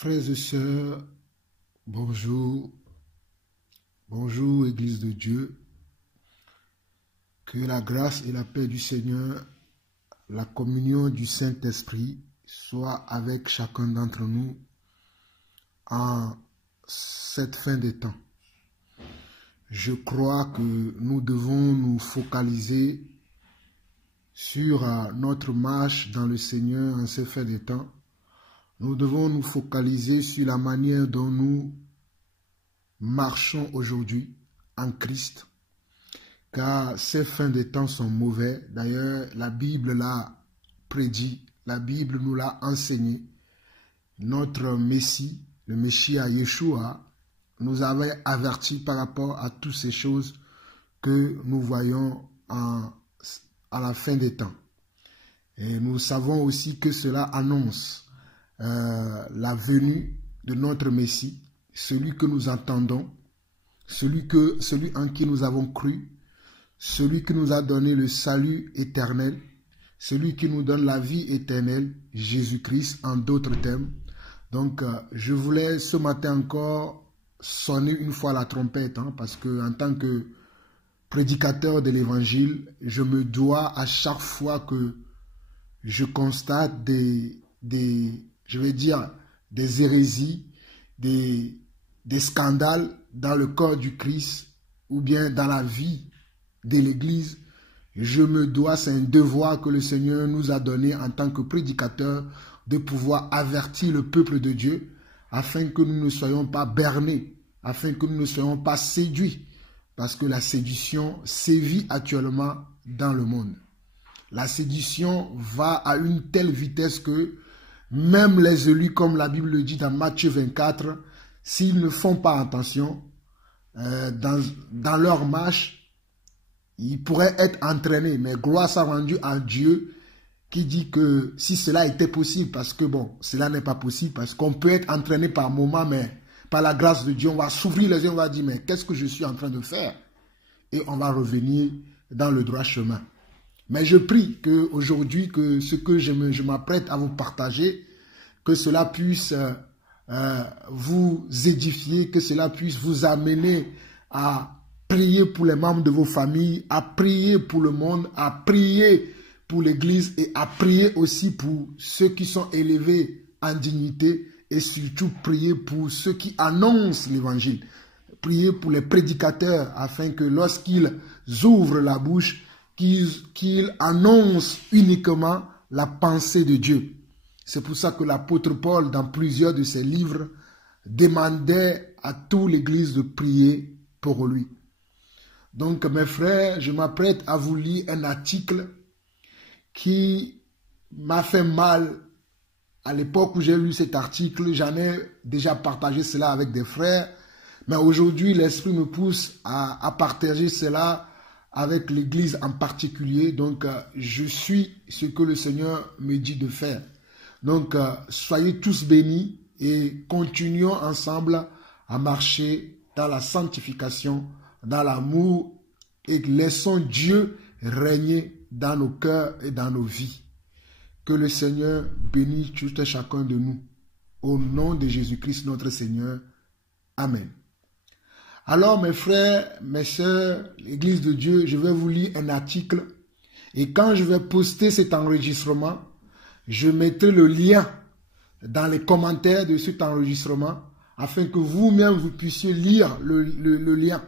Frères et sœurs, bonjour, bonjour Église de Dieu, que la grâce et la paix du Seigneur, la communion du Saint-Esprit soit avec chacun d'entre nous en cette fin des temps. Je crois que nous devons nous focaliser sur notre marche dans le Seigneur en ces fins des temps. Nous devons nous focaliser sur la manière dont nous marchons aujourd'hui en Christ, car ces fins des temps sont mauvais. D'ailleurs, la Bible l'a prédit, la Bible nous l'a enseigné. Notre Messie, le Messie Yeshua, nous avait avertis par rapport à toutes ces choses que nous voyons à la fin des temps. Et nous savons aussi que cela annonce la venue de notre Messie, celui que nous attendons, celui en qui nous avons cru, celui qui nous a donné le salut éternel, celui qui nous donne la vie éternelle, Jésus-Christ en d'autres termes. Donc, je voulais ce matin encore sonner une fois la trompette, parce que en tant que prédicateur de l'évangile, je me dois à chaque fois que je constate des hérésies, des scandales dans le corps du Christ ou bien dans la vie de l'Église. Je me dois, c'est un devoir que le Seigneur nous a donné en tant que prédicateur de pouvoir avertir le peuple de Dieu afin que nous ne soyons pas bernés, afin que nous ne soyons pas séduits, parce que la séduction sévit actuellement dans le monde. La séduction va à une telle vitesse que même les élus, comme la Bible le dit dans Matthieu 24, s'ils ne font pas attention dans leur marche, ils pourraient être entraînés. Mais gloire soit rendue à Dieu qui dit que si cela était possible, parce que bon, cela n'est pas possible, parce qu'on peut être entraîné par moment, mais par la grâce de Dieu, on va s'ouvrir les yeux, on va dire, mais qu'est-ce que je suis en train de faire? Et on va revenir dans le droit chemin. Mais je prie qu'aujourd'hui, que ce que je m'apprête à vous partager, que cela puisse vous édifier, que cela puisse vous amener à prier pour les membres de vos familles, à prier pour le monde, à prier pour l'Église et à prier aussi pour ceux qui sont élevés en dignité et surtout prier pour ceux qui annoncent l'Évangile. Prier pour les prédicateurs afin que lorsqu'ils ouvrent la bouche, qu'ils annoncent uniquement la pensée de Dieu. C'est pour ça que l'apôtre Paul, dans plusieurs de ses livres, demandait à toute l'Église de prier pour lui. Donc, mes frères, je m'apprête à vous lire un article qui m'a fait mal à l'époque où j'ai lu cet article. J'en ai déjà partagé cela avec des frères, mais aujourd'hui, l'Esprit me pousse à partager cela avec l'Église en particulier. Donc, je suis ce que le Seigneur me dit de faire. Donc, soyez tous bénis et continuons ensemble à marcher dans la sanctification, dans l'amour et laissons Dieu régner dans nos cœurs et dans nos vies. Que le Seigneur bénisse tout et chacun de nous. Au nom de Jésus-Christ notre Seigneur. Amen. Alors mes frères, mes sœurs, l'Église de Dieu, je vais vous lire un article et quand je vais poster cet enregistrement, je mettrai le lien dans les commentaires de cet enregistrement afin que vous-même vous puissiez lire le lien,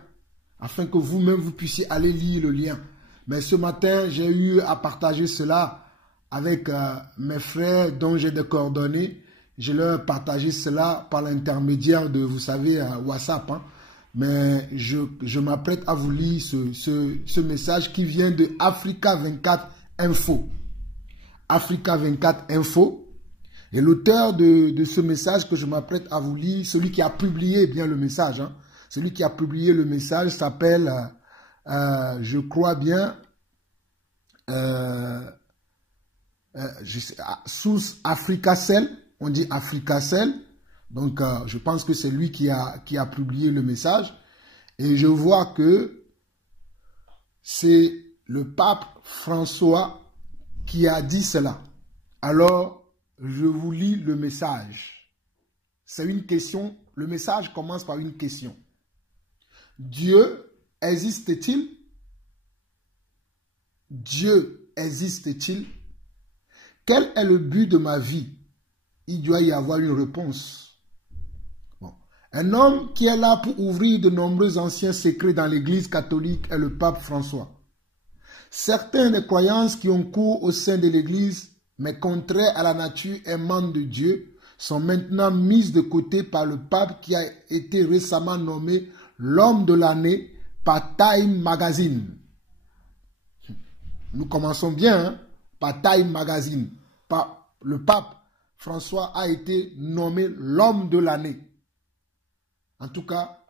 afin que vous-même vous puissiez aller lire le lien. Mais ce matin, j'ai eu à partager cela avec mes frères dont j'ai des coordonnées. Je leur ai partagé cela par l'intermédiaire de, vous savez, WhatsApp, Mais je m'apprête à vous lire ce message qui vient de Africa 24 Info. Africa 24 Info. Et l'auteur de ce message que je m'apprête à vous lire, celui qui a publié bien le message, celui qui a publié le message s'appelle, je crois bien, sous Africacell, on dit Africacell. Donc, je pense que c'est lui qui a publié le message. Et je vois que c'est le pape François qui a dit cela. Alors, je vous lis le message. C'est une question. Le message commence par une question. Dieu existe-t-il? Dieu existe-t-il? Quel est le but de ma vie? Il doit y avoir une réponse. Bon. Un homme qui est là pour ouvrir de nombreux anciens secrets dans l'Église catholique est le pape François. Certaines des croyances qui ont cours au sein de l'Église, mais contraires à la nature aimante de Dieu, sont maintenant mises de côté par le pape qui a été récemment nommé l'homme de l'année par Time Magazine. Nous commençons bien, hein, par Time Magazine. Le pape François a été nommé l'homme de l'année. En tout cas,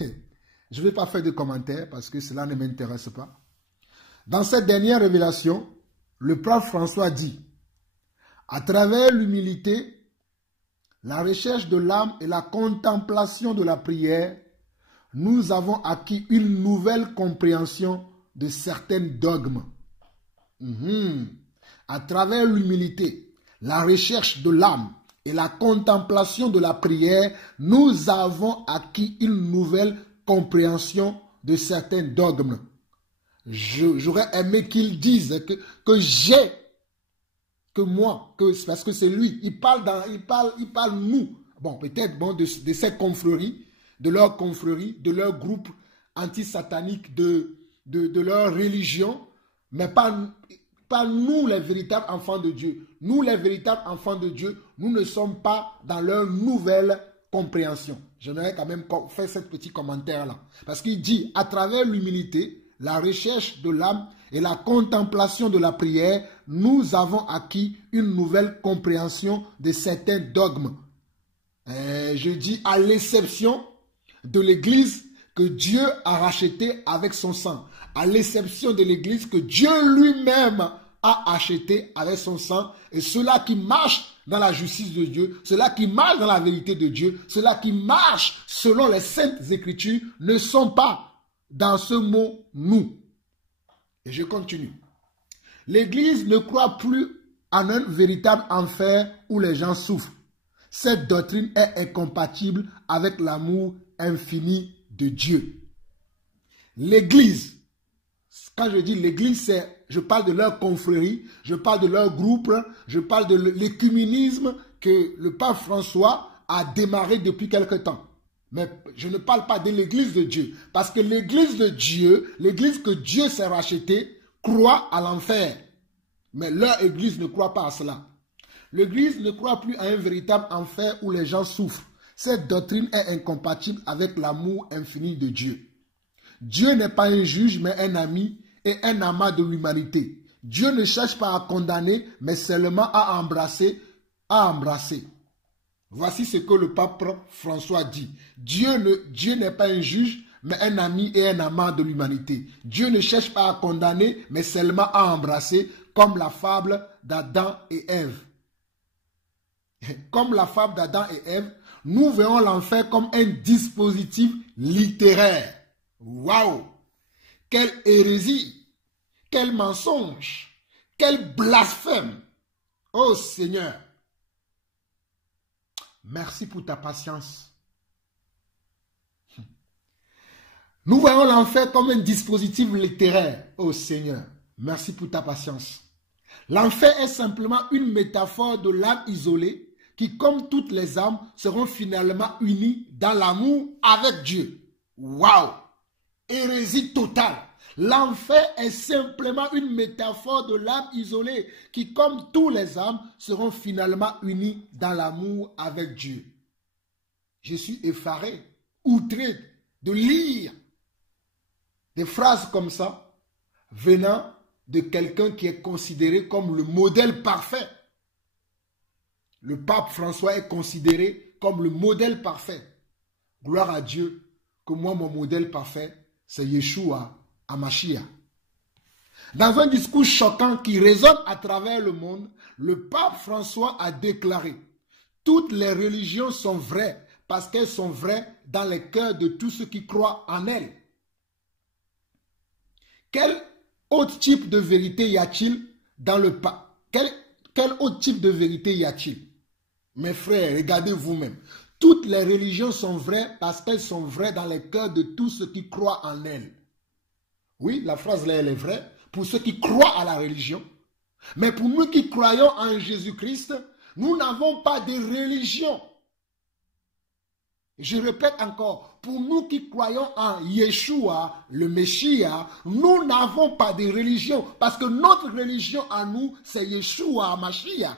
je ne vais pas faire de commentaires parce que cela ne m'intéresse pas. Dans cette dernière révélation, le pape François dit, à travers l'humilité, la recherche de l'âme et la contemplation de la prière, nous avons acquis une nouvelle compréhension de certains dogmes. À travers l'humilité, la recherche de l'âme et la contemplation de la prière, nous avons acquis une nouvelle compréhension de certains dogmes. J'aurais aimé qu'il dise que j'ai, que moi, parce que c'est lui, il parle nous. Bon, peut-être bon, de ces confréries, de leur confrérie, de leur groupe anti-satanique, de leur religion, mais pas nous les véritables enfants de Dieu. Nous les véritables enfants de Dieu, nous ne sommes pas dans leur nouvelle compréhension. J'aimerais quand même faire ce petit commentaire-là. Parce qu'il dit, à travers l'humilité, la recherche de l'âme et la contemplation de la prière, nous avons acquis une nouvelle compréhension de certains dogmes. Je dis à l'exception de l'Église que Dieu a rachetée avec son sang. À l'exception de l'Église que Dieu lui-même a acheté avec son sang. Et ceux-là qui marchent dans la justice de Dieu, ceux-là qui marchent dans la vérité de Dieu, ceux-là qui marchent selon les saintes écritures ne sont pas dans ce mot « nous ». Et je continue. L'Église ne croit plus en un véritable enfer où les gens souffrent. Cette doctrine est incompatible avec l'amour infini de Dieu. L'Église, quand je dis l'Église, je parle de leur confrérie, je parle de leur groupe, je parle de l'écuménisme que le pape François a démarré depuis quelque temps. Mais je ne parle pas de l'Église de Dieu. Parce que l'Église de Dieu, l'Église que Dieu s'est rachetée, croit à l'enfer. Mais leur Église ne croit pas à cela. L'Église ne croit plus à un véritable enfer où les gens souffrent. Cette doctrine est incompatible avec l'amour infini de Dieu. Dieu n'est pas un juge, mais un ami et un amas de l'humanité. Dieu ne cherche pas à condamner, mais seulement à embrasser. Voici ce que le pape François dit. Dieu n'est pas un juge, mais un ami et un amant de l'humanité. Dieu ne cherche pas à condamner, mais seulement à embrasser, comme la fable d'Adam et Ève. Comme la fable d'Adam et Ève, nous voyons l'enfer comme un dispositif littéraire. Waouh! Quelle hérésie! Quel mensonge! Quel blasphème! Oh Seigneur! Merci pour ta patience. Nous voyons l'enfer comme un dispositif littéraire. Oh Seigneur, merci pour ta patience. L'enfer est simplement une métaphore de l'âme isolée qui, comme toutes les âmes, seront finalement unies dans l'amour avec Dieu. Waouh! Hérésie totale. L'enfer est simplement une métaphore de l'âme isolée qui, comme tous les âmes, seront finalement unis dans l'amour avec Dieu. Je suis effaré, outré de lire des phrases comme ça venant de quelqu'un qui est considéré comme le modèle parfait. Le pape François est considéré comme le modèle parfait. Gloire à Dieu que moi, mon modèle parfait, c'est Yeshua Hamashiach. Dans un discours choquant qui résonne à travers le monde, le pape François a déclaré « Toutes les religions sont vraies parce qu'elles sont vraies dans les cœurs de tous ceux qui croient en elles. » Quel autre type de vérité y a-t-il dans le pape? Quel autre type de vérité y a-t-il? Mes frères, regardez vous-même. Toutes les religions sont vraies parce qu'elles sont vraies dans les cœurs de tous ceux qui croient en elles. Oui, la phrase là, elle est vraie pour ceux qui croient à la religion. Mais pour nous qui croyons en Jésus-Christ, nous n'avons pas de religion. Je répète encore, pour nous qui croyons en Yeshua, le Messie, nous n'avons pas de religion. Parce que notre religion à nous, c'est Yeshua, Mashiach.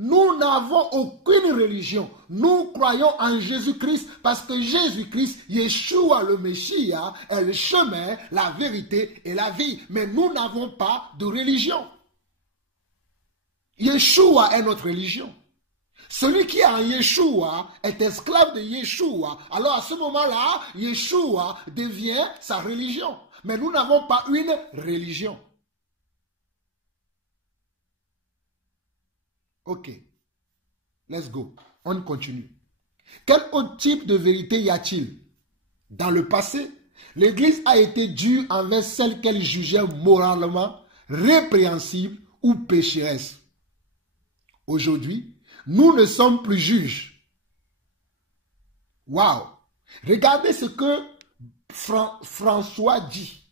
Nous n'avons aucune religion. Nous croyons en Jésus-Christ parce que Jésus-Christ, Yeshua le Messie, est le chemin, la vérité et la vie. Mais nous n'avons pas de religion. Yeshua est notre religion. Celui qui est en Yeshua est esclave de Yeshua. Alors à ce moment-là, Yeshua devient sa religion. Mais nous n'avons pas une religion. Ok, let's go. On continue. Quel autre type de vérité y a-t-il? Dans le passé, l'Église a été dure envers celle qu'elle jugeait moralement répréhensible ou pécheresse. Aujourd'hui, nous ne sommes plus juges. Waouh! Regardez ce que François dit.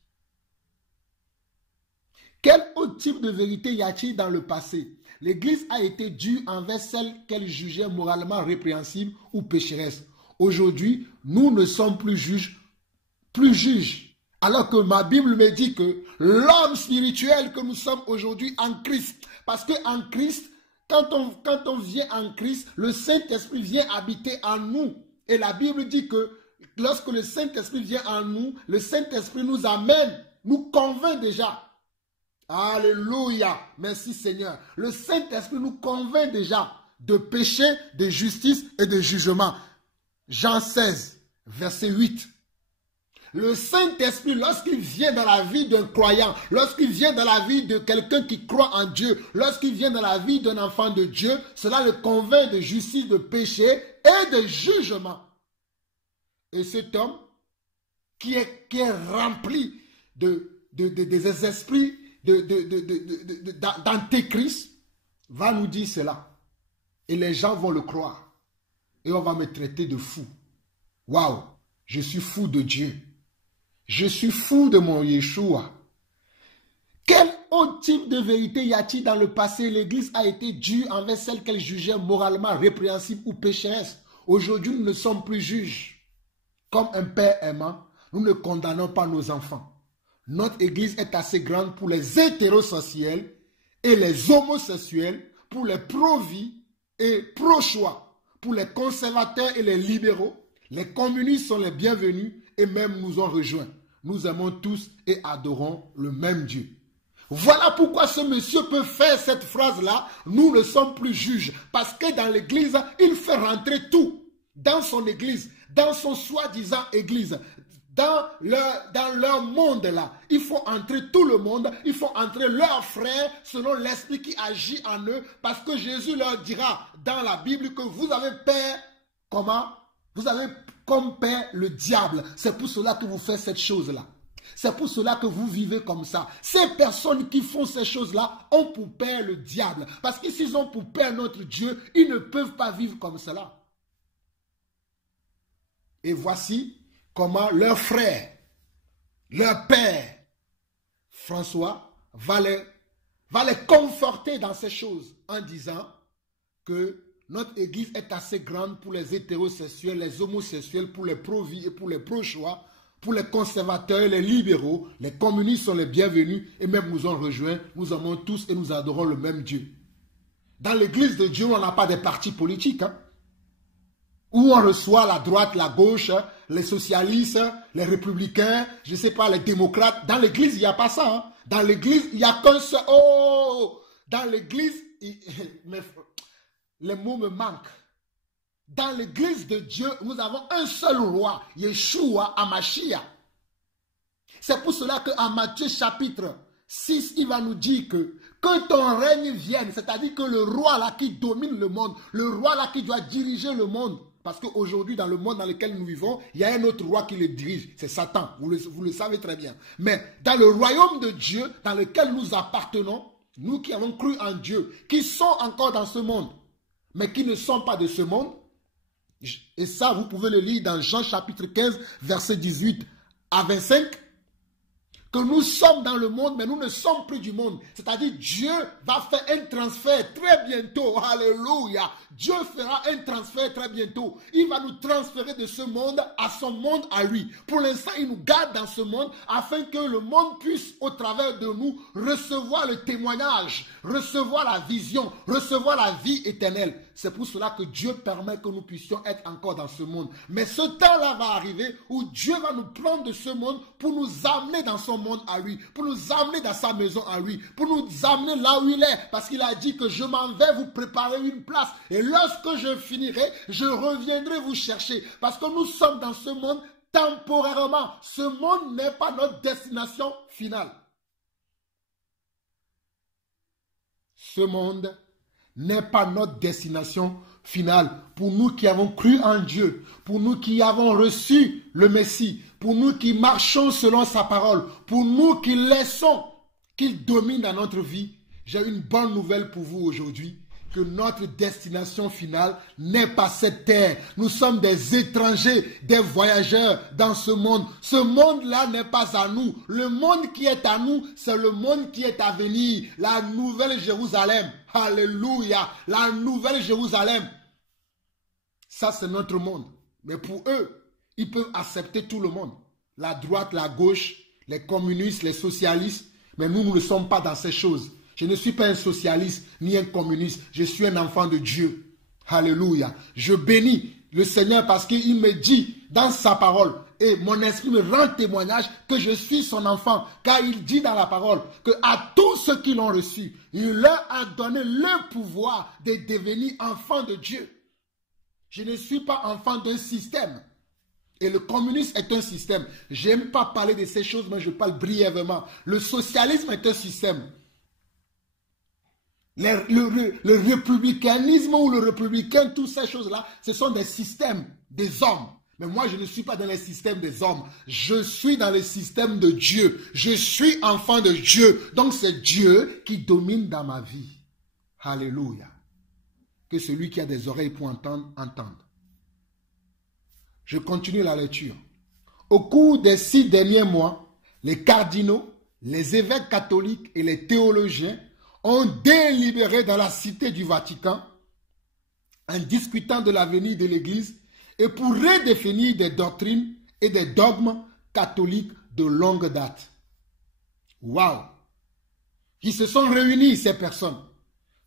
Quel autre type de vérité y a-t-il dans le passé? L'Église a été dure envers celle qu'elle jugeait moralement répréhensible ou pécheresse. Aujourd'hui, nous ne sommes plus juges. Alors que ma Bible me dit que l'homme spirituel que nous sommes aujourd'hui en Christ, parce qu'en Christ, quand on vient en Christ, le Saint-Esprit vient habiter en nous. Et la Bible dit que lorsque le Saint-Esprit vient en nous, le Saint-Esprit nous amène, nous convainc déjà. Alléluia, merci Seigneur. Le Saint-Esprit nous convainc déjà de péché, de justice et de jugement. Jean 16, verset 8. Le Saint-Esprit, lorsqu'il vient dans la vie d'un croyant, lorsqu'il vient dans la vie de quelqu'un qui croit en Dieu, lorsqu'il vient dans la vie d'un enfant de Dieu, cela le convainc de justice, de péché et de jugement. Et cet homme qui est rempli des esprits d'antéchrist va nous dire cela. Et les gens vont le croire. Et on va me traiter de fou. Waouh, je suis fou de Dieu. Je suis fou de mon Yeshua. Quel autre type de vérité y a-t-il dans le passé? L'Église a été dure envers celle qu'elle jugeait moralement répréhensible ou pécheresse. Aujourd'hui, nous ne sommes plus juges. Comme un père aimant, nous ne condamnons pas nos enfants. Notre Église est assez grande pour les hétérosexuels et les homosexuels, pour les pro-vie et pro-choix, pour les conservateurs et les libéraux. Les communistes sont les bienvenus et même nous ont rejoints. Nous aimons tous et adorons le même Dieu. Voilà pourquoi ce monsieur peut faire cette phrase-là. Nous ne sommes plus juges. Parce que dans l'église, il fait rentrer tout. Dans son église, dans son soi-disant église, dans leur monde là. Il faut entrer tout le monde. Il faut entrer leurs frères selon l'esprit qui agit en eux. Parce que Jésus leur dira dans la Bible que vous avez peur. Comment? Vous avez comme père le diable. C'est pour cela que vous faites cette chose-là. C'est pour cela que vous vivez comme ça. Ces personnes qui font ces choses-là ont pour père le diable. Parce que s'ils ont pour père notre Dieu, ils ne peuvent pas vivre comme cela. Et voici comment leur frère, leur père, François, va les conforter dans ces choses en disant que notre église est assez grande pour les hétérosexuels, les homosexuels, pour les pro-vie et pour les pro-choix, pour les conservateurs, les libéraux. Les communistes sont les bienvenus et même nous ont rejoints. Nous aimons tous et nous adorons le même Dieu. Dans l'église de Dieu, on n'a pas de partis politiques. Où on reçoit la droite, la gauche, les socialistes, les républicains, je ne sais pas, les démocrates. Dans l'église, il n'y a pas ça. Dans l'église, il n'y a qu'un seul... Oh! Dans l'église... Les mots me manquent. Dans l'église de Dieu, nous avons un seul roi, Yeshua Hamashiach. C'est pour cela qu'en Matthieu chapitre 6, il va nous dire que ton règne vienne, c'est-à-dire que le roi là qui domine le monde, le roi là qui doit diriger le monde, parce qu'aujourd'hui dans le monde dans lequel nous vivons, il y a un autre roi qui le dirige, c'est Satan, vous le savez très bien. Mais dans le royaume de Dieu, dans lequel nous appartenons, nous qui avons cru en Dieu, qui sont encore dans ce monde, mais qui ne sont pas de ce monde. Et ça, vous pouvez le lire dans Jean chapitre 15, verset 18 à 25. Que nous sommes dans le monde, mais nous ne sommes plus du monde. C'est-à-dire, Dieu va faire un transfert très bientôt. Alléluia. Dieu fera un transfert très bientôt. Il va nous transférer de ce monde à son monde à lui. Pour l'instant, il nous garde dans ce monde afin que le monde puisse, au travers de nous, recevoir le témoignage, recevoir la vision, recevoir la vie éternelle. C'est pour cela que Dieu permet que nous puissions être encore dans ce monde. Mais ce temps-là va arriver où Dieu va nous prendre de ce monde pour nous amener dans son monde à lui, pour nous amener dans sa maison à lui, pour nous amener là où il est. Parce qu'il a dit que je m'en vais vous préparer une place. Et lorsque je finirai, je reviendrai vous chercher. Parce que nous sommes dans ce monde temporairement. Ce monde n'est pas notre destination finale. Ce monde n'est pas notre destination finale. Pour nous qui avons cru en Dieu, pour nous qui avons reçu le Messie, pour nous qui marchons selon sa parole, pour nous qui laissons qu'il domine dans notre vie, j'ai une bonne nouvelle pour vous aujourd'hui. Que notre destination finale n'est pas cette terre. Nous sommes des étrangers, des voyageurs dans ce monde. Ce monde-là n'est pas à nous. Le monde qui est à nous, c'est le monde qui est à venir. La nouvelle Jérusalem. Alléluia. La nouvelle Jérusalem. Ça, c'est notre monde. Mais pour eux, ils peuvent accepter tout le monde. La droite, la gauche, les communistes, les socialistes. Mais nous ne sommes pas dans ces choses. Je ne suis pas un socialiste ni un communiste. Je suis un enfant de Dieu. Alléluia. Je bénis le Seigneur parce qu'il me dit dans sa parole et mon esprit me rend témoignage que je suis son enfant. Car il dit dans la parole que à tous ceux qui l'ont reçu, il leur a donné le pouvoir de devenir enfants de Dieu. Je ne suis pas enfant d'un système. Et le communisme est un système. Je n'aime pas parler de ces choses, mais je parle brièvement. Le socialisme est un système. Le républicanisme ou le républicain, toutes ces choses-là, ce sont des systèmes des hommes. Mais moi, je ne suis pas dans les systèmes des hommes. Je suis dans le système de Dieu. Je suis enfant de Dieu. Donc, c'est Dieu qui domine dans ma vie. Alléluia. Que celui qui a des oreilles pour entendre, entende. Je continue la lecture. Au cours des 6 derniers mois, les cardinaux, les évêques catholiques et les théologiens ont délibéré dans la cité du Vatican en discutant de l'avenir de l'Église et pour redéfinir des doctrines et des dogmes catholiques de longue date. Waouh! Qui se sont réunis, ces personnes,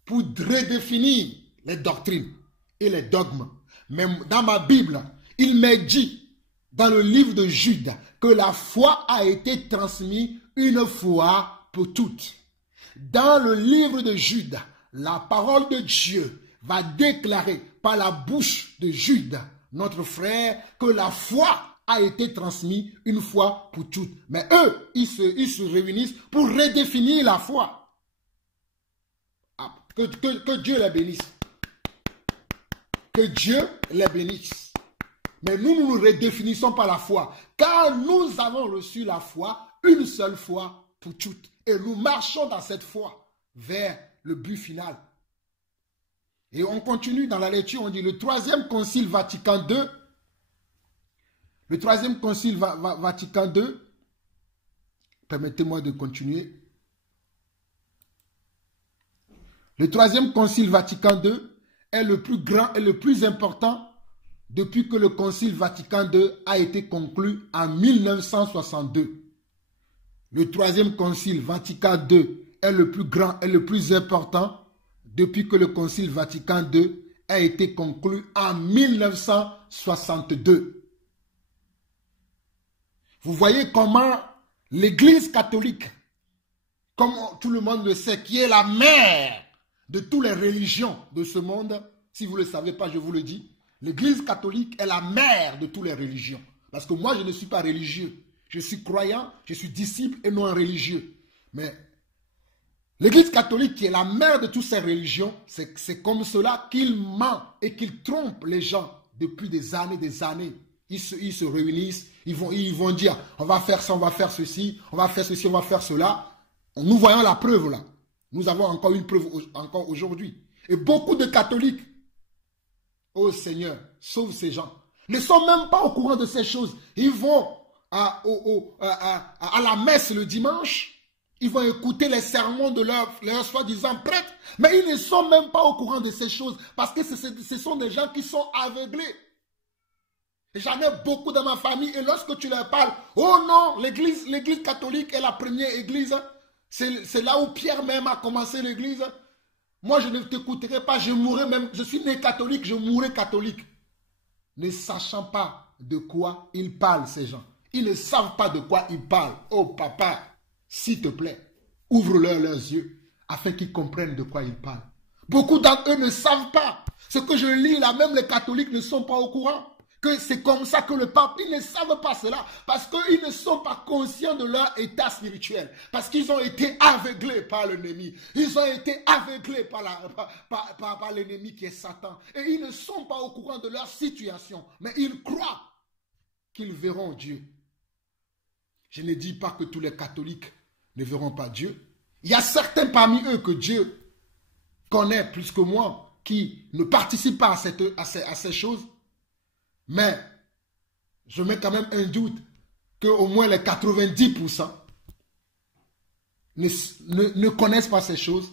pour redéfinir les doctrines et les dogmes. Mais dans ma Bible, il m'est dit, dans le livre de Jude, que la foi a été transmise une fois pour toutes. Dans le livre de Jude, la parole de Dieu va déclarer par la bouche de Jude, notre frère, que la foi a été transmise une fois pour toutes. Mais eux, ils se réunissent pour redéfinir la foi. Ah, que Dieu les bénisse. Que Dieu les bénisse. Mais nous ne nous redéfinissons pas la foi, car nous avons reçu la foi une seule fois pour toutes. Et nous marchons dans cette foi vers le but final. Et on continue dans la lecture, on dit le 3e concile Vatican II. Le 3e concile Vatican II. Permettez-moi de continuer. Le 3e concile Vatican II est le plus grand et le plus important depuis que le concile Vatican II a été conclu en 1962. Le 3e concile Vatican II est le plus grand et le plus important depuis que le concile Vatican II a été conclu en 1962. Vous voyez comment l'Église catholique, comme tout le monde le sait, qui est la mère de toutes les religions de ce monde, si vous ne le savez pas, je vous le dis, l'Église catholique est la mère de toutes les religions. Parce que moi, je ne suis pas religieux. Je suis croyant, je suis disciple et non un religieux. Mais l'Église catholique, qui est la mère de toutes ces religions, c'est comme cela qu'il ment et qu'il trompe les gens depuis des années. Ils se réunissent, ils vont dire, on va faire ça, on va faire ceci, on va faire ceci, on va faire cela. Nous voyons la preuve là. Nous avons encore une preuve encore aujourd'hui. Et beaucoup de catholiques Oh Seigneur, sauve ces gens. Ils ne sont même pas au courant de ces choses. Ils vont à la messe le dimanche. Ils vont écouter les sermons de leur soi-disant prêtres. Mais ils ne sont même pas au courant de ces choses. Parce que ce sont des gens qui sont aveuglés. J'en ai beaucoup dans ma famille. Et lorsque tu leur parles, oh non, l'église catholique est la première église. C'est là où Pierre même a commencé l'église. Moi, je ne t'écouterai pas. Je mourrai même. Je suis né catholique. Je mourrai catholique. Ne sachant pas de quoi ils parlent, ces gens. Ils ne savent pas de quoi ils parlent. Oh papa, s'il te plaît, ouvre-leur leurs yeux afin qu'ils comprennent de quoi ils parlent. Beaucoup d'entre eux ne savent pas. Ce que je lis là, même les catholiques ne sont pas au courant. Que c'est comme ça que le pape, ils ne savent pas cela. Parce qu'ils ne sont pas conscients de leur état spirituel. Parce qu'ils ont été aveuglés par l'ennemi. Ils ont été aveuglés par l'ennemi qui est Satan. Et ils ne sont pas au courant de leur situation. Mais ils croient qu'ils verront Dieu. Je ne dis pas que tous les catholiques ne verront pas Dieu. Il y a certains parmi eux que Dieu connaît plus que moi, qui ne participent pas à ces choses. Mais je mets quand même un doute qu'au moins les 90% ne connaissent pas ces choses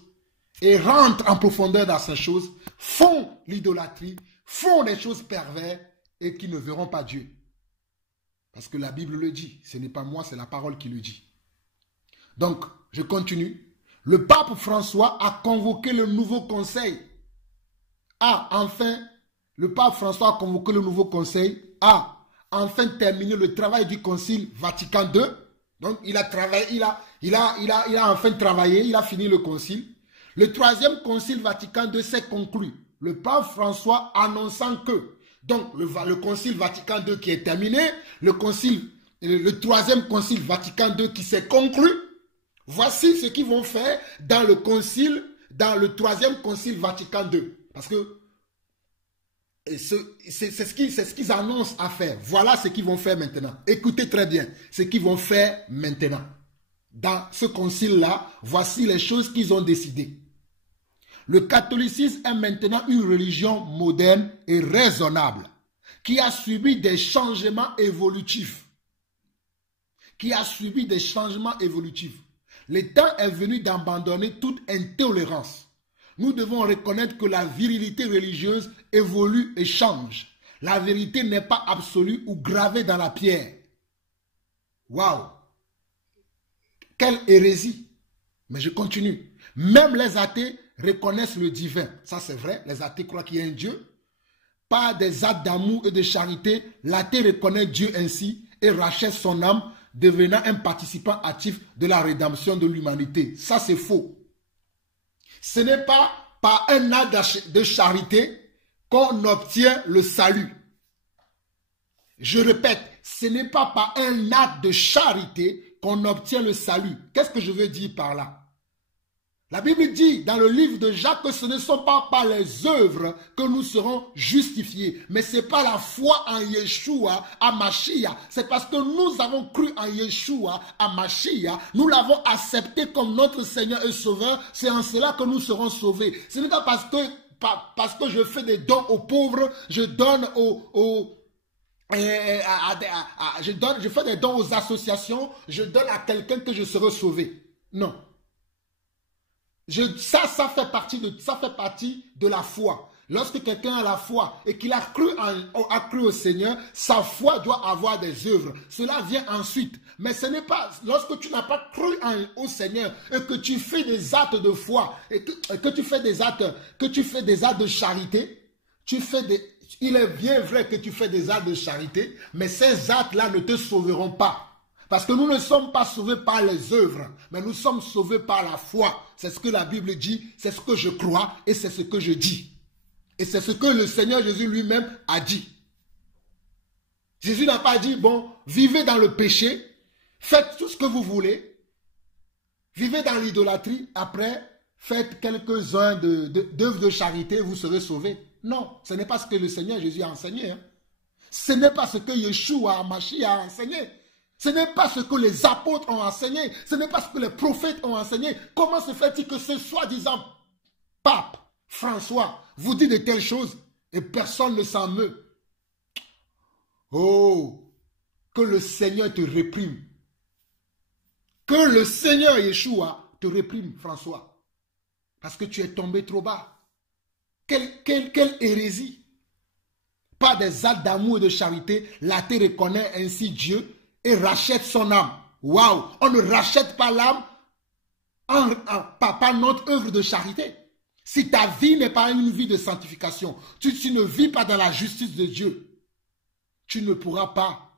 et rentrent en profondeur dans ces choses, font l'idolâtrie, font des choses perverses et qui ne verront pas Dieu. Parce que la Bible le dit. Ce n'est pas moi, c'est la parole qui le dit. Donc, je continue. Le pape François a convoqué le nouveau conseil. Le pape François a convoqué le nouveau conseil. A enfin terminé le travail du concile Vatican II. Donc, il a travaillé, il a enfin travaillé, il a fini le concile. Le troisième concile Vatican II s'est conclu. Le pape François annonçant que donc, le concile Vatican II qui est terminé, le troisième concile Vatican II qui s'est conclu, voici ce qu'ils vont faire dans le troisième concile Vatican II. Parce que c'est ce qu'ils annoncent à faire. Voilà ce qu'ils vont faire maintenant. Écoutez très bien ce qu'ils vont faire maintenant. Dans ce concile-là, voici les choses qu'ils ont décidées. Le catholicisme est maintenant une religion moderne et raisonnable qui a subi des changements évolutifs. Le temps est venu d'abandonner toute intolérance. Nous devons reconnaître que la virilité religieuse évolue et change. La vérité n'est pas absolue ou gravée dans la pierre. Waouh! Quelle hérésie! Mais je continue. Même les athées reconnaissent le divin. Ça c'est vrai, les athées croient qu'il y a un Dieu. Par des actes d'amour et de charité, l'athée reconnaît Dieu ainsi et rachète son âme, devenant un participant actif de la rédemption de l'humanité. Ça c'est faux. Ce n'est pas par un acte de charité qu'on obtient le salut. Je répète, ce n'est pas par un acte de charité qu'on obtient le salut. Qu'est-ce que je veux dire par là? La Bible dit dans le livre de Jacques que ce ne sont pas par les œuvres que nous serons justifiés, mais c'est par la foi en Yeshua, à Mashiach. C'est parce que nous avons cru en Yeshua, à Mashiach, nous l'avons accepté comme notre Seigneur et Sauveur, c'est en cela que nous serons sauvés. Ce n'est pas parce que je fais des dons aux pauvres, je donne je fais des dons aux associations, je donne à quelqu'un que je serai sauvé. Non. Ça fait partie de la foi. Lorsque quelqu'un a la foi et qu'il a cru au Seigneur, sa foi doit avoir des œuvres. Cela vient ensuite. Mais ce n'est pas lorsque tu n'as pas cru au Seigneur et que tu fais des actes de foi et que tu fais des actes de charité, il est bien vrai que tu fais des actes de charité, mais ces actes-là ne te sauveront pas. Parce que nous ne sommes pas sauvés par les œuvres, mais nous sommes sauvés par la foi. C'est ce que la Bible dit, c'est ce que je crois et c'est ce que je dis. Et c'est ce que le Seigneur Jésus lui-même a dit. Jésus n'a pas dit, bon, vivez dans le péché, faites tout ce que vous voulez, vivez dans l'idolâtrie, après, faites quelques-uns d'œuvres de charité, vous serez sauvés. Non, ce n'est pas ce que le Seigneur Jésus a enseigné. Hein. Ce n'est pas ce que Yeshua, Mashiach a enseigné. Ce n'est pas ce que les apôtres ont enseigné. Ce n'est pas ce que les prophètes ont enseigné. Comment se fait-il que ce soi-disant pape François vous dit de telles choses? et personne ne s'en meut. Oh, que le Seigneur te réprime. Que le Seigneur Yeshua te réprime, François. Parce que tu es tombé trop bas. Quelle hérésie. Par des actes d'amour et de charité, la terre reconnaît ainsi Dieu et rachète son âme. Waouh! On ne rachète pas l'âme par notre œuvre de charité. Si ta vie n'est pas une vie de sanctification, tu ne vis pas dans la justice de Dieu, tu ne pourras pas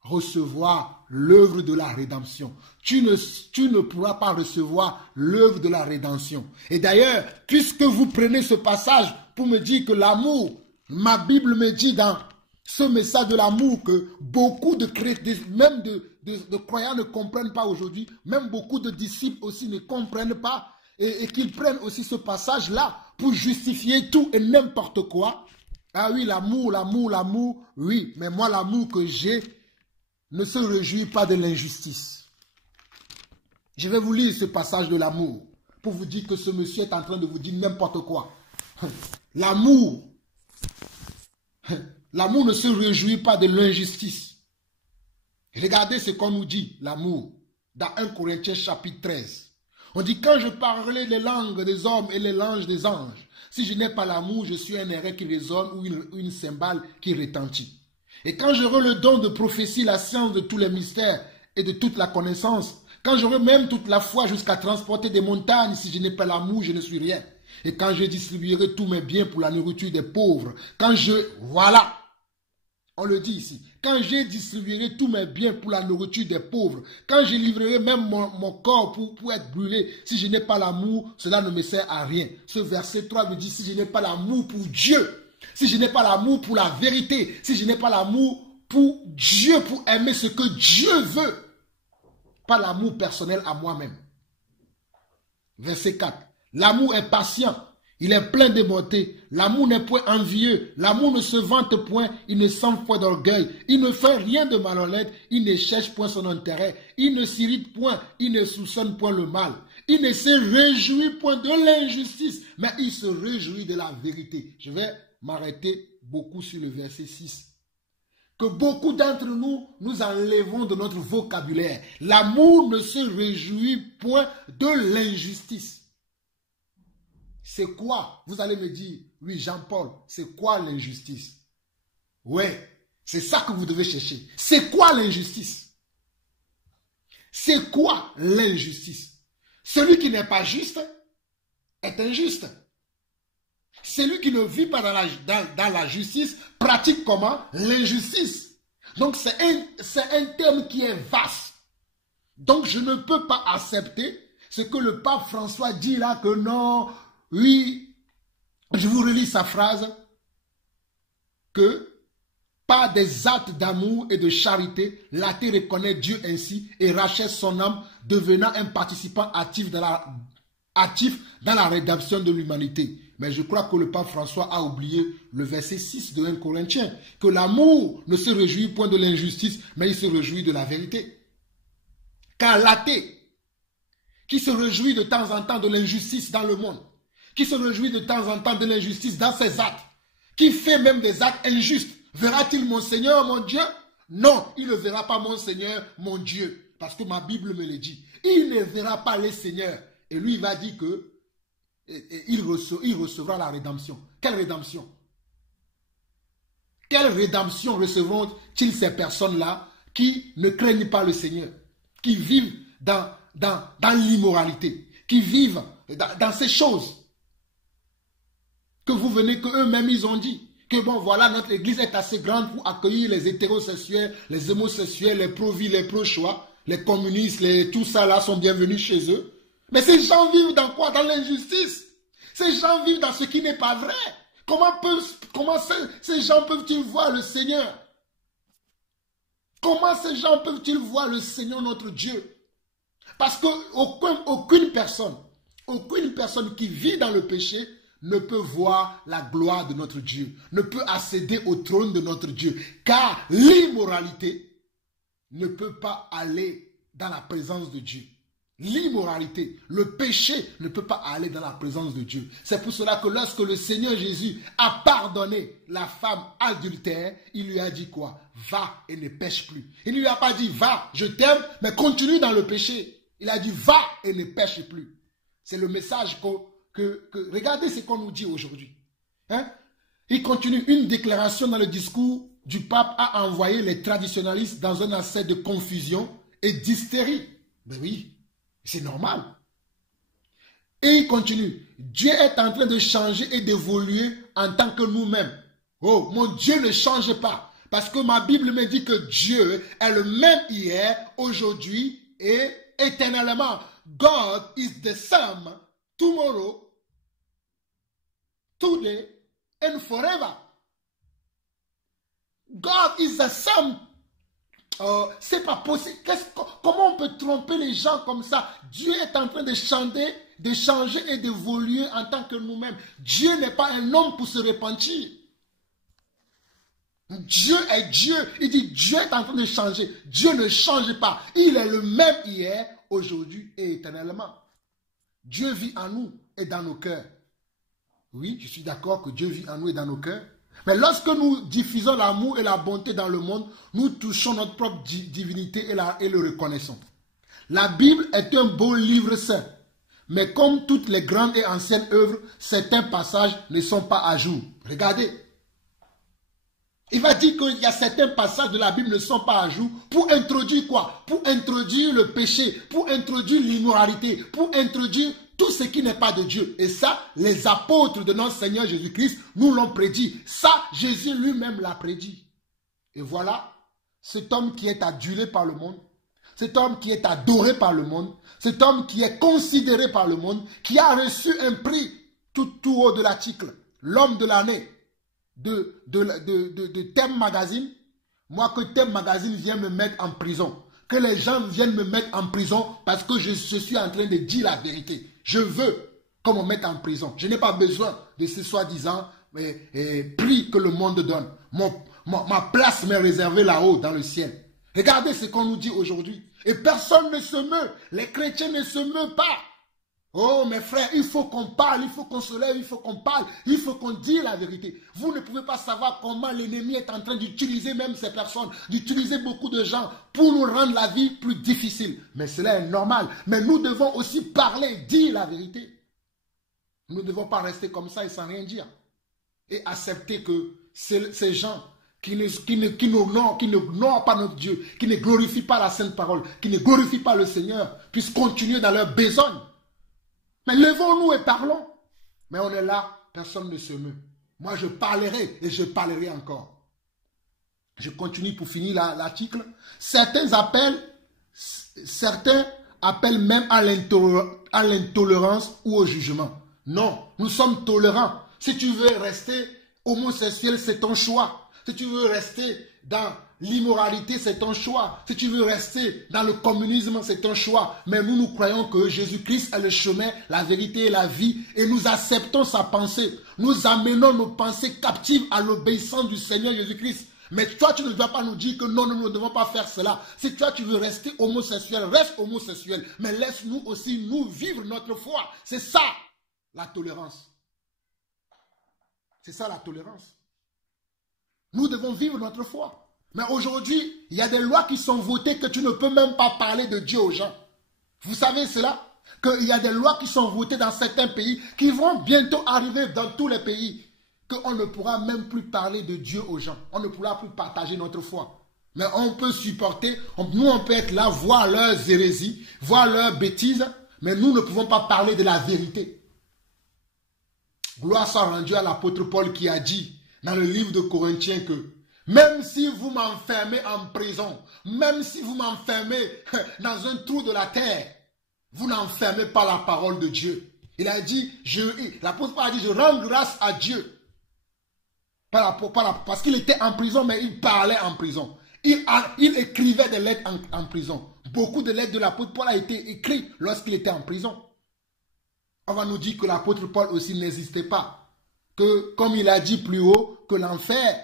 recevoir l'œuvre de la rédemption. Tu ne pourras pas recevoir l'œuvre de la rédemption. Et d'ailleurs, puisque vous prenez ce passage pour me dire que l'amour, ma Bible me dit dans ce message de l'amour que beaucoup de chrétiens, même de croyants ne comprennent pas aujourd'hui, même beaucoup de disciples aussi ne comprennent pas, et qu'ils prennent aussi ce passage-là pour justifier tout et n'importe quoi. Ah oui, l'amour, oui, mais moi l'amour que j'ai ne se réjouit pas de l'injustice. Je vais vous lire ce passage de l'amour pour vous dire que ce monsieur est en train de vous dire n'importe quoi. L'amour ne se réjouit pas de l'injustice. Regardez ce qu'on nous dit, l'amour, dans 1 Corinthiens chapitre 13. On dit, quand je parlais les langues des hommes et les langues des anges, si je n'ai pas l'amour, je suis un airain qui résonne ou une cymbale qui retentit. Et quand j'aurai le don de prophétie, la science de tous les mystères et de toute la connaissance, quand j'aurai même toute la foi jusqu'à transporter des montagnes, si je n'ai pas l'amour, je ne suis rien. Et quand je distribuerai tous mes biens pour la nourriture des pauvres, voilà, on le dit ici, quand je distribuerai tous mes biens pour la nourriture des pauvres, quand je livrerai même mon corps pour être brûlé, si je n'ai pas l'amour, cela ne me sert à rien. Ce verset 3 me dit, si je n'ai pas l'amour pour Dieu, si je n'ai pas l'amour pour la vérité, si je n'ai pas l'amour pour Dieu, pour aimer ce que Dieu veut, pas l'amour personnel à moi-même. Verset 4. L'amour est patient, il est plein de bonté. L'amour n'est point envieux, l'amour ne se vante point, il ne sent point d'orgueil, il ne fait rien de malhonnête, il ne cherche point son intérêt, il ne s'irrite point, il ne soupçonne point le mal, il ne se réjouit point de l'injustice, mais il se réjouit de la vérité. Je vais m'arrêter beaucoup sur le verset 6. Que beaucoup d'entre nous, nous enlevons de notre vocabulaire. L'amour ne se réjouit point de l'injustice. C'est quoi? Vous allez me dire, oui Jean-Paul, c'est quoi l'injustice? Ouais, c'est ça que vous devez chercher. C'est quoi l'injustice? C'est quoi l'injustice? Celui qui n'est pas juste est injuste. Celui qui ne vit pas dans la justice pratique comment? L'injustice. Donc c'est un terme qui est vaste. Donc je ne peux pas accepter ce que le pape François dit là, que non, oui, je vous relis sa phrase, que par des actes d'amour et de charité, la terre reconnaît Dieu ainsi et rachète son âme, devenant un participant actif dans la rédemption de l'humanité. Mais je crois que le pape François a oublié le verset 6 de 1 Corinthiens, que l'amour ne se réjouit point de l'injustice, mais il se réjouit de la vérité. Car l'athée, qui se réjouit de temps en temps de l'injustice dans le monde, qui se réjouit de temps en temps de l'injustice dans ses actes, qui fait même des actes injustes, verra-t-il mon Seigneur, mon Dieu? Non, il ne verra pas mon Seigneur, mon Dieu, parce que ma Bible me le dit. Il ne verra pas le Seigneur. Et lui, il va dire que il recevra la rédemption. Quelle rédemption? Quelle rédemption recevront-ils ces personnes-là qui ne craignent pas le Seigneur, qui vivent dans l'immoralité, qui vivent dans ces choses que vous venez, que eux-mêmes ils ont dit, que bon voilà, notre église est assez grande pour accueillir les hétérosexuels, les homosexuels, les pro-vie, les pro-choix, les communistes, tout ça là sont bienvenus chez eux. Mais ces gens vivent dans quoi? Dans l'injustice. Ces gens vivent dans ce qui n'est pas vrai. Comment ces gens peuvent-ils voir le Seigneur? Comment ces gens peuvent-ils voir le Seigneur notre Dieu? Parce qu'aucune personne qui vit dans le péché ne peut voir la gloire de notre Dieu, ne peut accéder au trône de notre Dieu, car l'immoralité ne peut pas aller dans la présence de Dieu. L'immoralité, le péché ne peut pas aller dans la présence de Dieu. C'est pour cela que lorsque le Seigneur Jésus a pardonné la femme adultère, il lui a dit quoi? Va et ne pêche plus. Il ne lui a pas dit va, je t'aime, mais continue dans le péché. Il a dit va et ne pêche plus. C'est le message regardez ce qu'on nous dit aujourd'hui. Hein? Il continue une déclaration dans le discours du pape a envoyé les traditionalistes dans un accès de confusion et d'hystérie. Ben oui. C'est normal. Et il continue. Dieu est en train de changer et d'évoluer en tant que nous-mêmes. Oh, mon Dieu ne change pas. Parce que ma Bible me dit que Dieu est le même hier, aujourd'hui et éternellement. God is the same tomorrow, today and forever. God is the same. C'est pas possible. Comment on peut tromper les gens comme ça? Dieu est en train de changer et d'évoluer en tant que nous-mêmes. Dieu n'est pas un homme pour se repentir. Dieu est Dieu. Il dit Dieu est en train de changer. Dieu ne change pas. Il est le même hier, aujourd'hui et éternellement. Dieu vit en nous et dans nos cœurs. Oui, je suis d'accord que Dieu vit en nous et dans nos cœurs. Mais lorsque nous diffusons l'amour et la bonté dans le monde, nous touchons notre propre divinité et le reconnaissons. La Bible est un beau livre saint. Mais comme toutes les grandes et anciennes œuvres, certains passages ne sont pas à jour. Regardez. Il va dire qu'il y a certains passages de la Bible qui ne sont pas à jour. Pour introduire quoi? Pour introduire le péché, pour introduire l'immoralité, pour introduire tout ce qui n'est pas de Dieu. Et ça, les apôtres de notre Seigneur Jésus-Christ nous l'ont prédit. Ça, Jésus lui-même l'a prédit. Et voilà, cet homme qui est adulé par le monde, cet homme qui est adoré par le monde, cet homme qui est considéré par le monde, qui a reçu un prix tout haut de l'article, l'homme de l'année de Thème Magazine. Moi, que Thème Magazine vient me mettre en prison, que les gens viennent me mettre en prison parce que je suis en train de dire la vérité. Je veux qu'on me mette en prison. Je n'ai pas besoin de ce soi-disant prix que le monde donne. Ma place m'est réservée là-haut dans le ciel. Regardez ce qu'on nous dit aujourd'hui. Et personne ne se meut. Les chrétiens ne se meuent pas. Oh mes frères, il faut qu'on parle, il faut qu'on se lève, il faut qu'on parle, il faut qu'on dise la vérité. Vous ne pouvez pas savoir comment l'ennemi est en train d'utiliser même ces personnes, d'utiliser beaucoup de gens pour nous rendre la vie plus difficile. Mais cela est normal. Mais nous devons aussi parler, dire la vérité. Nous ne devons pas rester comme ça et sans rien dire. Et accepter que ces gens qui n'honorent pas notre Dieu, qui ne glorifient pas la sainte parole, qui ne glorifient pas le Seigneur, puissent continuer dans leur besogne. Mais levons-nous et parlons. Mais on est là, personne ne se meut. Moi, je parlerai et je parlerai encore. Je continue pour finir l'article. Certains appellent même à l'intolérance ou au jugement. Non, nous sommes tolérants. Si tu veux rester homosexuel, c'est ton choix. Si tu veux rester dans l'immoralité, c'est ton choix. Si tu veux rester dans le communisme, c'est ton choix. Mais nous croyons que Jésus-Christ est le chemin, la vérité et la vie. Et nous acceptons sa pensée. Nous amenons nos pensées captives à l'obéissance du Seigneur Jésus-Christ. Mais toi, tu ne dois pas nous dire que non, nous ne devons pas faire cela. Si toi, tu veux rester homosexuel, reste homosexuel. Mais laisse-nous aussi, nous, vivre notre foi. C'est ça, la tolérance. C'est ça, la tolérance. Nous devons vivre notre foi. Mais aujourd'hui, il y a des lois qui sont votées que tu ne peux même pas parler de Dieu aux gens. Vous savez cela? Qu'il y a des lois qui sont votées dans certains pays qui vont bientôt arriver dans tous les pays. Qu'on ne pourra même plus parler de Dieu aux gens. On ne pourra plus partager notre foi. Mais on peut supporter, nous on peut être là, voir leurs hérésies, voir leurs bêtises, mais nous ne pouvons pas parler de la vérité. Gloire soit rendue à l'apôtre Paul qui a dit dans le livre de Corinthiens que même si vous m'enfermez en prison, même si vous m'enfermez dans un trou de la terre, vous n'enfermez pas la parole de Dieu. Il a dit, l'apôtre Paul a dit, je rends grâce à Dieu. Parce qu'il était en prison, mais il parlait en prison. Il écrivait des lettres en prison. Beaucoup de lettres de l'apôtre Paul a été écrites lorsqu'il était en prison. On va nous dire que l'apôtre Paul aussi n'existait pas. Que, comme il a dit plus haut, que l'enfer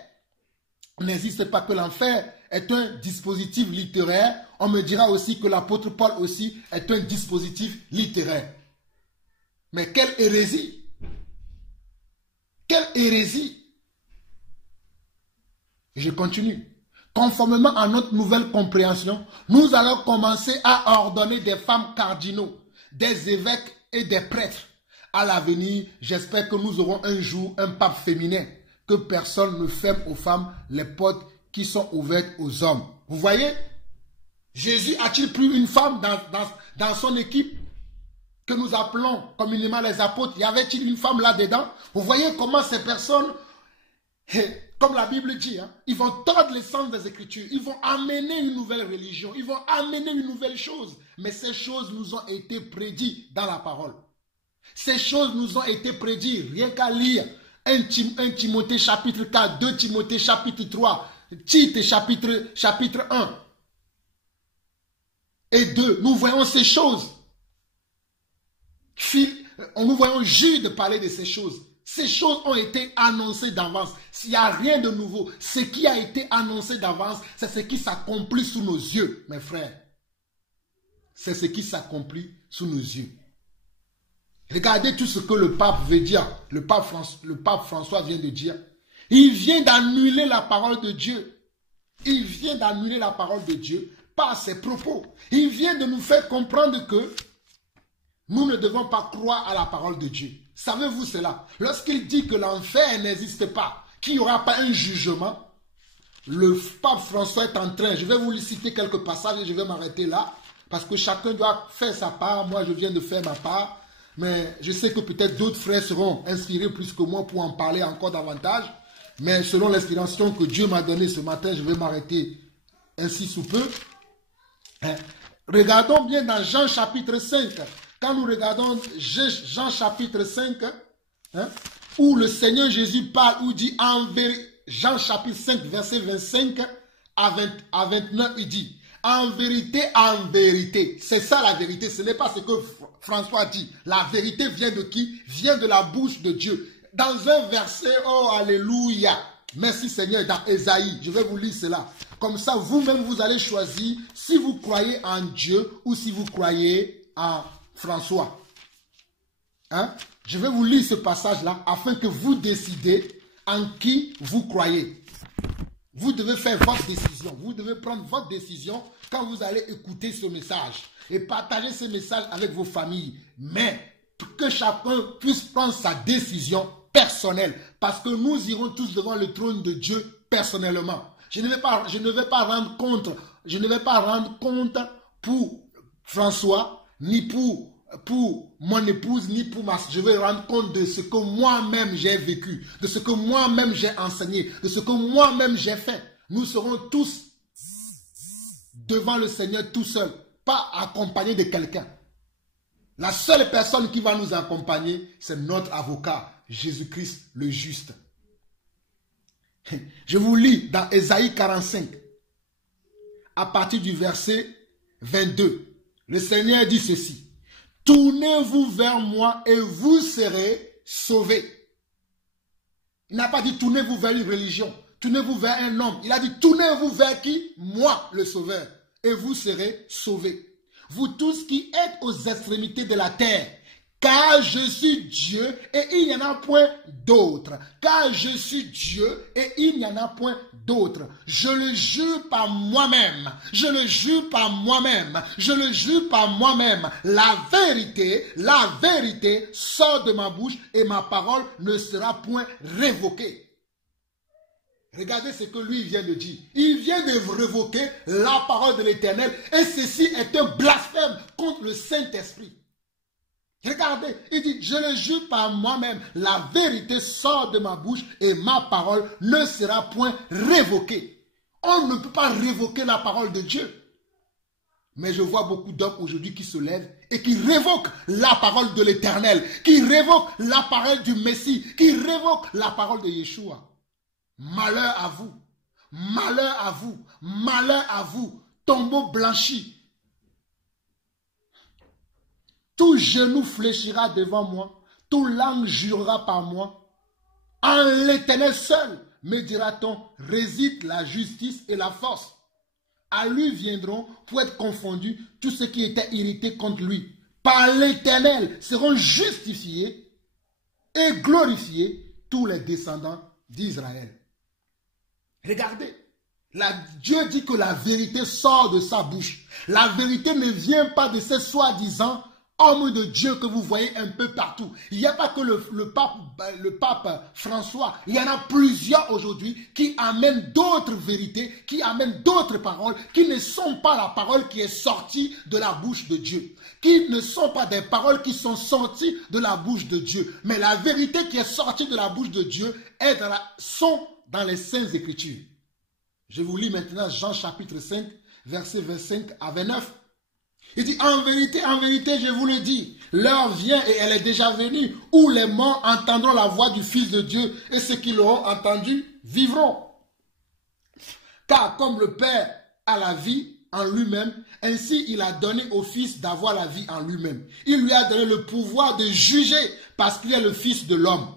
n'existe pas, que l'enfer est un dispositif littéraire On me dira aussi que l'apôtre Paul aussi est un dispositif littéraire. Mais quelle hérésie! Quelle hérésie! Je continue. Conformément à notre nouvelle compréhension, nous allons commencer à ordonner des femmes cardinaux, des évêques et des prêtres. À l'avenir, j'espère que nous aurons un jour un pape féminin, que personne ne ferme aux femmes les portes qui sont ouvertes aux hommes. Vous voyez? Jésus a-t-il pris une femme dans son équipe que nous appelons communément les apôtres? Y avait-il une femme là-dedans? Vous voyez comment ces personnes, comme la Bible dit, hein, ils vont tordre les sens des Écritures, ils vont amener une nouvelle religion, ils vont amener une nouvelle chose. Mais ces choses nous ont été prédites dans la parole. Ces choses nous ont été prédites, rien qu'à lire 1 Timothée chapitre 4, 2 Timothée chapitre 3, Tite chapitre 1 et 2. Nous voyons ces choses. Nous voyons Jude parler de ces choses. Ces choses ont été annoncées d'avance. S'il n'y a rien de nouveau, ce qui a été annoncé d'avance, c'est ce qui s'accomplit sous nos yeux, mes frères. C'est ce qui s'accomplit sous nos yeux. Regardez tout ce que le pape veut dire. Le pape François vient de dire. Il vient d'annuler la parole de Dieu. Il vient d'annuler la parole de Dieu par ses propos. Il vient de nous faire comprendre que nous ne devons pas croire à la parole de Dieu. Savez-vous cela? Lorsqu'il dit que l'enfer n'existe pas, qu'il n'y aura pas un jugement, le pape François est en train, je vais vous citer quelques passages et je vais m'arrêter là, parce que chacun doit faire sa part. Moi, je viens de faire ma part, mais je sais que peut-être d'autres frères seront inspirés plus que moi pour en parler encore davantage. Mais selon l'inspiration que Dieu m'a donnée ce matin, je vais m'arrêter ainsi sous peu. Regardons bien dans Jean chapitre 5. Quand nous regardons Jean chapitre 5, où le Seigneur Jésus parle, où dit en vérité, Jean chapitre 5, verset 25 à 29, il dit, en vérité, c'est ça la vérité, ce n'est pas ce que François dit. La vérité vient de qui? Vient de la bouche de Dieu. Dans un verset, oh alléluia, merci Seigneur, dans Ésaïe, je vais vous lire cela. Comme ça, vous-même, vous allez choisir si vous croyez en Dieu ou si vous croyez en François. Je vais vous lire ce passage-là afin que vous décidez en qui vous croyez. Vous devez faire votre décision. Vous devez prendre votre décision quand vous allez écouter ce message et partager ce message avec vos familles. Mais que chacun puisse prendre sa décision personnelle, parce que nous irons tous devant le trône de Dieu personnellement. Je ne vais pas rendre compte pour François, ni pour mon épouse, ni pour je vais rendre compte de ce que moi-même j'ai vécu, de ce que moi-même j'ai enseigné, de ce que moi-même j'ai fait. Nous serons tous devant le Seigneur tout seuls, pas accompagnés de quelqu'un. La seule personne qui va nous accompagner, c'est notre avocat, Jésus-Christ le juste. Je vous lis dans Ésaïe 45, à partir du verset 22. Le Seigneur dit ceci. Tournez-vous vers moi et vous serez sauvés. Il n'a pas dit tournez-vous vers une religion, tournez-vous vers un homme. Il a dit tournez-vous vers qui? Moi, le Sauveur, et vous serez sauvés. Vous tous qui êtes aux extrémités de la terre, car je suis Dieu et il n'y en a point d'autre. Car je suis Dieu et il n'y en a point d'autre. Je le jure par moi-même. Je le jure par moi-même. Je le jure par moi-même. La vérité sort de ma bouche et ma parole ne sera point révoquée. Regardez ce que lui vient de dire. Il vient de révoquer la parole de l'Éternel et ceci est un blasphème contre le Saint-Esprit. Regardez, il dit, je le jure par moi-même, la vérité sort de ma bouche et ma parole ne sera point révoquée. On ne peut pas révoquer la parole de Dieu. Mais je vois beaucoup d'hommes aujourd'hui qui se lèvent et qui révoquent la parole de l'Éternel, qui révoquent la parole du Messie, qui révoquent la parole de Yeshua. Malheur à vous, malheur à vous, malheur à vous, tombeau blanchi. Tout genou fléchira devant moi, tout langue jurera par moi. En l'Éternel seul, me dira-t-on, réside la justice et la force. À lui viendront pour être confondus tous ceux qui étaient irrités contre lui. Par l'Éternel seront justifiés et glorifiés tous les descendants d'Israël. Regardez, Dieu dit que la vérité sort de sa bouche. La vérité ne vient pas de ces soi-disant hommes de Dieu que vous voyez un peu partout. Il n'y a pas que le pape François. Il y en a plusieurs aujourd'hui qui amènent d'autres vérités, qui amènent d'autres paroles, qui ne sont pas la parole qui est sortie de la bouche de Dieu. Qui ne sont pas des paroles qui sont sorties de la bouche de Dieu. Mais la vérité qui est sortie de la bouche de Dieu sont dans les Saintes Écritures. Je vous lis maintenant Jean chapitre 5, versets 25 à 29. Il dit, en vérité, je vous le dis, l'heure vient et elle est déjà venue, où les morts entendront la voix du Fils de Dieu, et ceux qui l'auront entendu vivront. Car comme le Père a la vie en lui-même, ainsi il a donné au Fils d'avoir la vie en lui-même. Il lui a donné le pouvoir de juger, parce qu'il est le Fils de l'homme.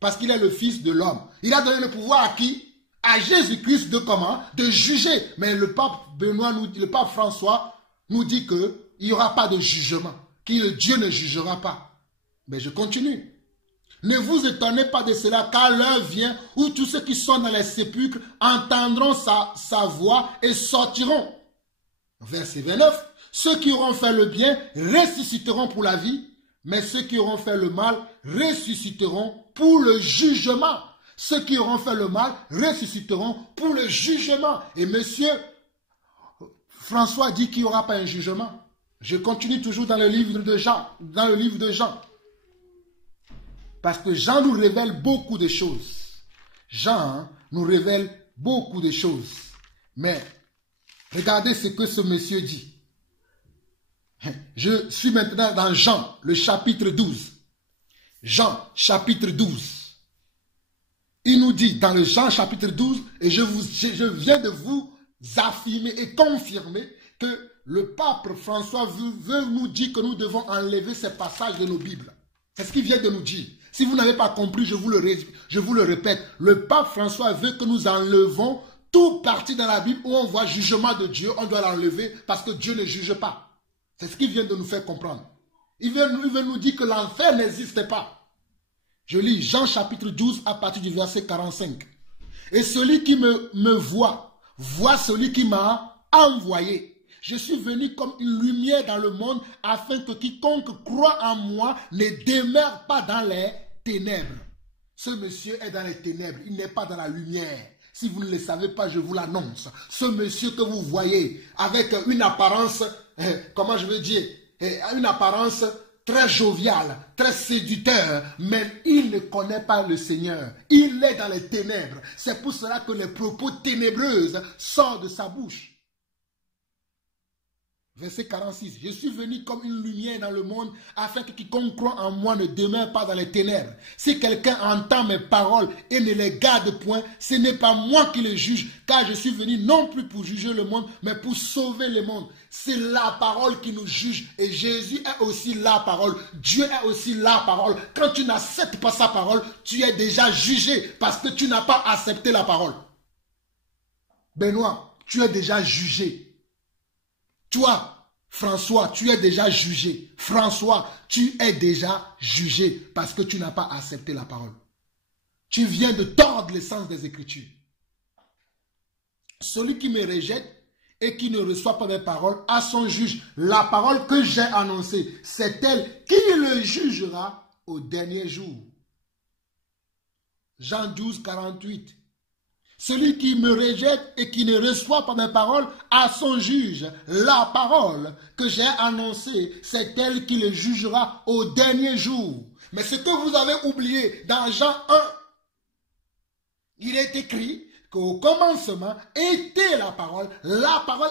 Parce qu'il est le Fils de l'homme. Il a donné le pouvoir à qui? À Jésus-Christ de comment? De juger. Mais le pape François nous dit qu'il n'y aura pas de jugement, que Dieu ne jugera pas. Mais je continue. Ne vous étonnez pas de cela, car l'heure vient où tous ceux qui sont dans les sépulcres entendront sa voix et sortiront. Verset 29. Ceux qui auront fait le bien ressusciteront pour la vie, mais ceux qui auront fait le mal ressusciteront pour le jugement. Ceux qui auront fait le mal ressusciteront pour le jugement. Et monsieur François dit qu'il n'y aura pas un jugement. Je continue toujours dans le livre de Jean. Parce que Jean nous révèle beaucoup de choses. Jean nous révèle beaucoup de choses. Mais regardez ce que ce monsieur dit. Je suis maintenant dans Jean, le chapitre 12. Jean, chapitre 12. Il nous dit dans le Jean, chapitre 12, et je viens de vous affirmer et confirmer que le pape François veut nous dire que nous devons enlever ces passages de nos Bibles. C'est ce qu'il vient de nous dire. Si vous n'avez pas compris, je vous le répète. Le pape François veut que nous enlevons tout parti dans la Bible où on voit jugement de Dieu. On doit l'enlever parce que Dieu ne juge pas. C'est ce qu'il vient de nous faire comprendre. Il veut nous dire que l'enfer n'existe pas. Je lis Jean chapitre 12 à partir du verset 45. Et celui qui me voit celui qui m'a envoyé. Je suis venu comme une lumière dans le monde afin que quiconque croit en moi ne demeure pas dans les ténèbres. Ce monsieur est dans les ténèbres, il n'est pas dans la lumière. Si vous ne le savez pas, je vous l'annonce. Ce monsieur que vous voyez avec une apparence, comment je veux dire, une apparence très jovial, très séducteur, mais il ne connaît pas le Seigneur. Il est dans les ténèbres. C'est pour cela que les propos ténébreux sortent de sa bouche. Verset 46. Je suis venu comme une lumière dans le monde afin que quiconque croit en moi ne demeure pas dans les ténèbres. Si quelqu'un entend mes paroles et ne les garde point, ce n'est pas moi qui les juge, car je suis venu non plus pour juger le monde, mais pour sauver le monde. C'est la parole qui nous juge et Jésus est aussi la parole. Dieu est aussi la parole. Quand tu n'acceptes pas sa parole, tu es déjà jugé parce que tu n'as pas accepté la parole. Benoît, tu es déjà jugé. Toi, François, tu es déjà jugé. François, tu es déjà jugé parce que tu n'as pas accepté la parole. Tu viens de tordre l'essence des Écritures. Celui qui me rejette et qui ne reçoit pas mes paroles a son juge. La parole que j'ai annoncée, c'est elle qui le jugera au dernier jour. Jean 12, 48. Celui qui me rejette et qui ne reçoit pas mes paroles a son juge. La parole que j'ai annoncée, c'est elle qui le jugera au dernier jour. Mais ce que vous avez oublié dans Jean 1, il est écrit qu'au commencement était la parole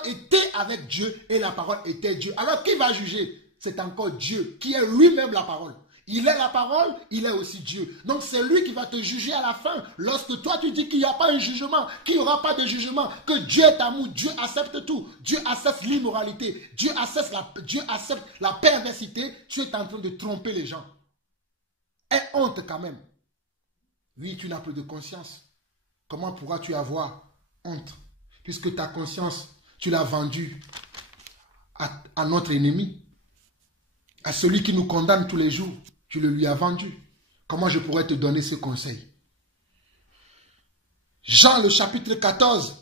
était avec Dieu et la parole était Dieu. Alors qui va juger? C'est encore Dieu qui est lui-même la parole. Il est la parole, il est aussi Dieu. Donc c'est lui qui va te juger à la fin. Lorsque toi tu dis qu'il n'y a pas un jugement, qu'il n'y aura pas de jugement, que Dieu est amour, Dieu accepte tout. Dieu accepte l'immoralité, Dieu accepte la perversité. Tu es en train de tromper les gens. Aie honte quand même. Oui, tu n'as plus de conscience. Comment pourras-tu avoir honte? Puisque ta conscience, tu l'as vendu à notre ennemi, à celui qui nous condamne tous les jours. Tu le lui as vendu. Comment je pourrais te donner ce conseil? Jean, le chapitre 14,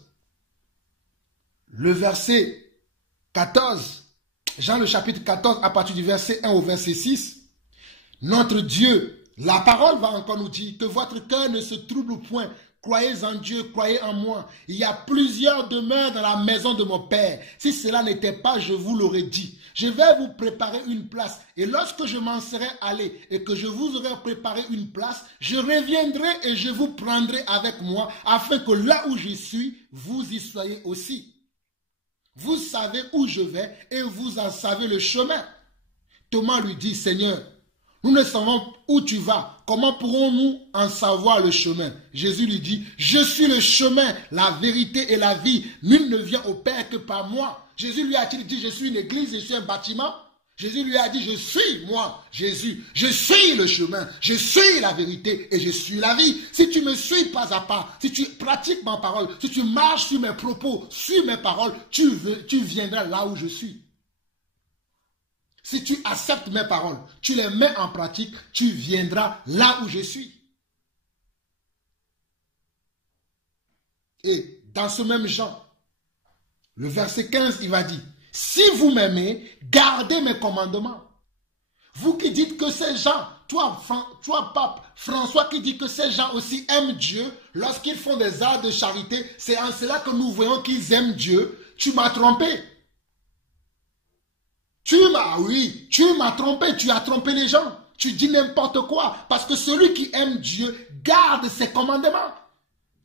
le verset 14. Jean, le chapitre 14, à partir du verset 1 au verset 6. Notre Dieu, la parole va encore nous dire que votre cœur ne se trouble point. Croyez en Dieu, croyez en moi. Il y a plusieurs demeures dans la maison de mon Père. Si cela n'était pas, je vous l'aurais dit. Je vais vous préparer une place. Et lorsque je m'en serai allé et que je vous aurai préparé une place, je reviendrai et je vous prendrai avec moi, afin que là où je suis, vous y soyez aussi. Vous savez où je vais et vous en savez le chemin. Thomas lui dit, Seigneur, nous ne savons où tu vas. Comment pourrons-nous en savoir le chemin? Jésus lui dit, je suis le chemin, la vérité et la vie. Nul ne vient au Père que par moi. Jésus lui a-t-il dit, je suis une église, je suis un bâtiment? Jésus lui a dit, je suis moi, Jésus. Je suis le chemin, je suis la vérité et je suis la vie. Si tu me suis pas à pas, si tu pratiques ma parole, si tu marches sur mes propos, sur mes paroles, tu viendras là où je suis. Si tu acceptes mes paroles, tu les mets en pratique, tu viendras là où je suis. Et dans ce même Jean, le verset 15, il va dire, si vous m'aimez, gardez mes commandements. Vous qui dites que ces gens, toi pape François qui dit que ces gens aussi aiment Dieu, lorsqu'ils font des actes de charité, c'est en cela que nous voyons qu'ils aiment Dieu. Tu m'as trompé. Tu m'as trompé, tu as trompé les gens. Tu dis n'importe quoi. Parce que celui qui aime Dieu garde ses commandements.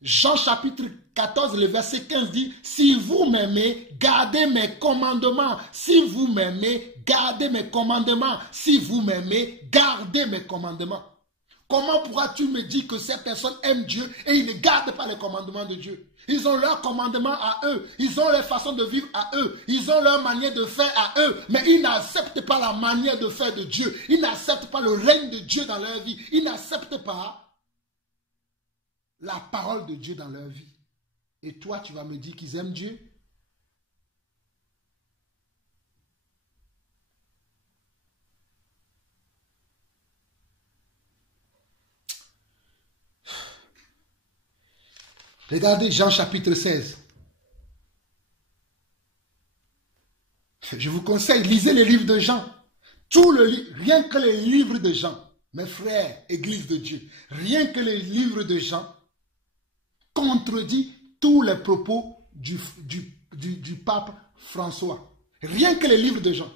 Jean chapitre 14, le verset 15 dit, si vous m'aimez, gardez mes commandements. Si vous m'aimez, gardez mes commandements. Si vous m'aimez, gardez mes commandements. Comment pourras-tu me dire que ces personnes aiment Dieu et ils ne gardent pas les commandements de Dieu? Ils ont leurs commandements à eux, ils ont leur façon de vivre à eux, ils ont leur manière de faire à eux, mais ils n'acceptent pas la manière de faire de Dieu, ils n'acceptent pas le règne de Dieu dans leur vie, ils n'acceptent pas la parole de Dieu dans leur vie. Et toi, tu vas me dire qu'ils aiment Dieu? Regardez Jean chapitre 16. Je vous conseille, lisez les livres de Jean. Rien que les livres de Jean, mes frères, Église de Dieu, rien que les livres de Jean contredit tous les propos du pape François. Rien que les livres de Jean.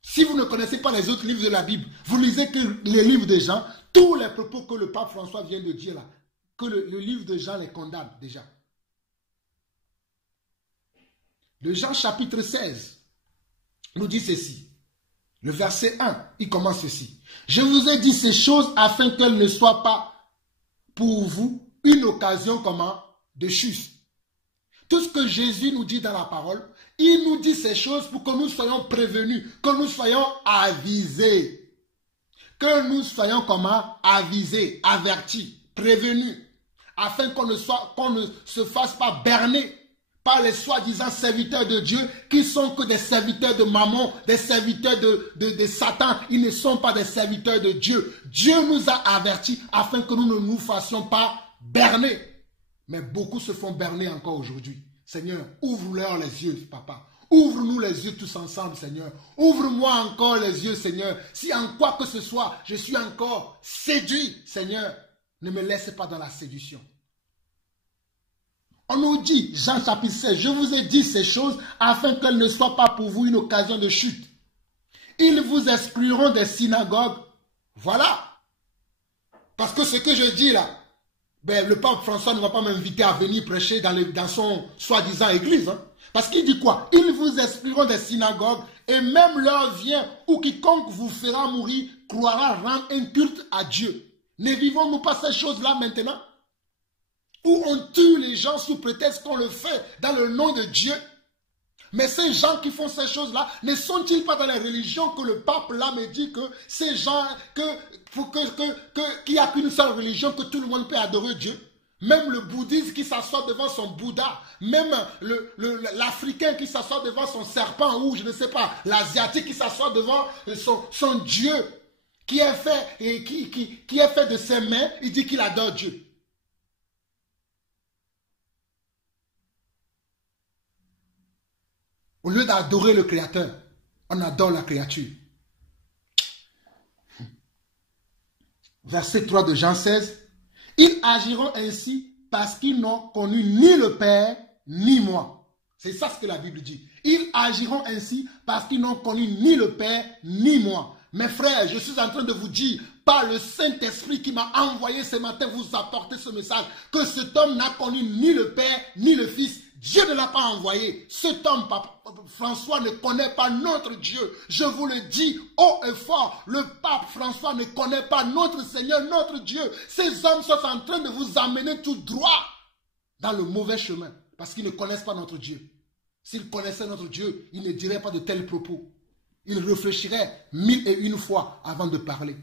Si vous ne connaissez pas les autres livres de la Bible, vous lisez que les livres de Jean, tous les propos que le pape François vient de dire là, que le livre de Jean les condamne déjà. Le Jean chapitre 16 nous dit ceci. Le verset 1, il commence ceci. Je vous ai dit ces choses afin qu'elles ne soient pas pour vous une occasion comment? De chute. Tout ce que Jésus nous dit dans la parole, il nous dit ces choses pour que nous soyons prévenus, que nous soyons avisés. Que nous soyons comment? Avisés, avertis, prévenus. Afin qu'on ne se fasse pas berner par les soi-disant serviteurs de Dieu qui sont que des serviteurs de Mammon, des serviteurs de Satan. Ils ne sont pas des serviteurs de Dieu. Dieu nous a avertis afin que nous ne nous fassions pas berner. Mais beaucoup se font berner encore aujourd'hui. Seigneur, ouvre-leur les yeux, papa. Ouvre-nous les yeux tous ensemble, Seigneur. Ouvre-moi encore les yeux, Seigneur. Si en quoi que ce soit, je suis encore séduit, Seigneur, ne me laisse pas dans la séduction. On nous dit, Jean chapitre 16, je vous ai dit ces choses afin qu'elles ne soient pas pour vous une occasion de chute. Ils vous excluront des synagogues. Voilà. Parce que ce que je dis là, ben, le pape François ne va pas m'inviter à venir prêcher dans son soi-disant église. Hein. Parce qu'il dit quoi? Ils vous excluront des synagogues et même l'heure vient où quiconque vous fera mourir croira rendre un culte à Dieu. Ne vivons-nous pas ces choses-là maintenant? Où on tue les gens sous prétexte qu'on le fait dans le nom de Dieu. Mais ces gens qui font ces choses-là, ne sont-ils pas dans les religions que le pape là me dit que ces gens, qu'il n'y a qu'une seule religion, que tout le monde peut adorer Dieu? Même le bouddhiste qui s'assoit devant son Bouddha, même l'Africain qui s'assoit devant son serpent, ou je ne sais pas, l'Asiatique qui s'assoit devant son Dieu, qui est fait de ses mains, il dit qu'il adore Dieu. Au lieu d'adorer le Créateur, on adore la créature. Verset 3 de Jean 16. Ils agiront ainsi parce qu'ils n'ont connu ni le Père, ni moi. C'est ça ce que la Bible dit. Ils agiront ainsi parce qu'ils n'ont connu ni le Père, ni moi. Mes frères, je suis en train de vous dire, par le Saint-Esprit qui m'a envoyé ce matin, vous apporter ce message, que cet homme n'a connu ni le Père, ni le Fils. Dieu ne l'a pas envoyé. Cet homme, François, ne connaît pas notre Dieu. Je vous le dis haut et fort, le pape François ne connaît pas notre Seigneur, notre Dieu. Ces hommes sont en train de vous amener tout droit dans le mauvais chemin, parce qu'ils ne connaissent pas notre Dieu. S'ils connaissaient notre Dieu, ils ne diraient pas de tels propos. Ils réfléchiraient 1001 fois avant de parler.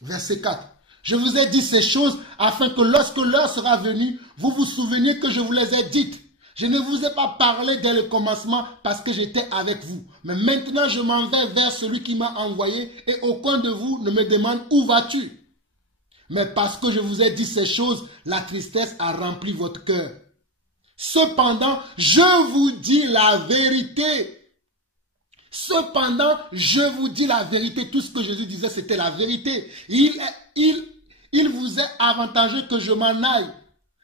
Verset 4. Je vous ai dit ces choses afin que lorsque l'heure sera venue, vous vous souveniez que je vous les ai dites. Je ne vous ai pas parlé dès le commencement parce que j'étais avec vous. Mais maintenant je m'en vais vers celui qui m'a envoyé et aucun de vous ne me demande où vas-tu. Mais parce que je vous ai dit ces choses, la tristesse a rempli votre cœur. Cependant, je vous dis la vérité. Cependant, je vous dis la vérité. Tout ce que Jésus disait, c'était la vérité. Il vous est avantageux que je m'en aille.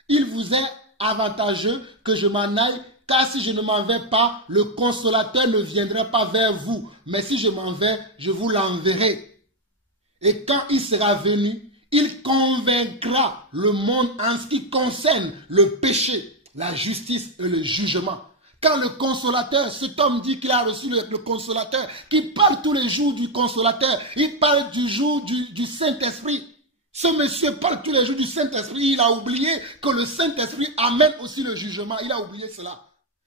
Il vous est avantageux que je m'en aille, car si je ne m'en vais pas, le consolateur ne viendra pas vers vous. Mais si je m'en vais, je vous l'enverrai. Et quand il sera venu, il convaincra le monde en ce qui concerne le péché, la justice et le jugement. Quand le consolateur, cet homme dit qu'il a reçu le consolateur, qui parle tous les jours du consolateur, il parle du jour du Saint-Esprit. Ce monsieur parle tous les jours du Saint-Esprit. Il a oublié que le Saint-Esprit amène aussi le jugement. Il a oublié cela.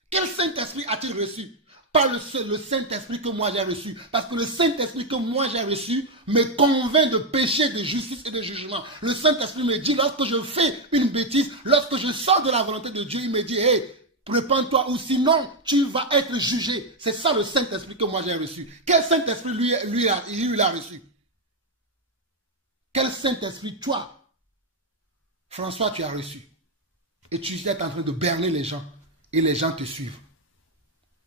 Quel Saint-Esprit a-t-il reçu? Pas le Saint-Esprit que moi j'ai reçu. Parce que le Saint-Esprit que moi j'ai reçu me convainc de péché, de justice et de jugement. Le Saint-Esprit me dit, lorsque je fais une bêtise, lorsque je sors de la volonté de Dieu, il me dit, hey, répands-toi ou sinon tu vas être jugé. C'est ça le Saint-Esprit que moi j'ai reçu. Quel Saint-Esprit lui a reçu? Quel Saint-Esprit, toi, François, tu as reçu? Et tu es en train de berner les gens. Et les gens te suivent.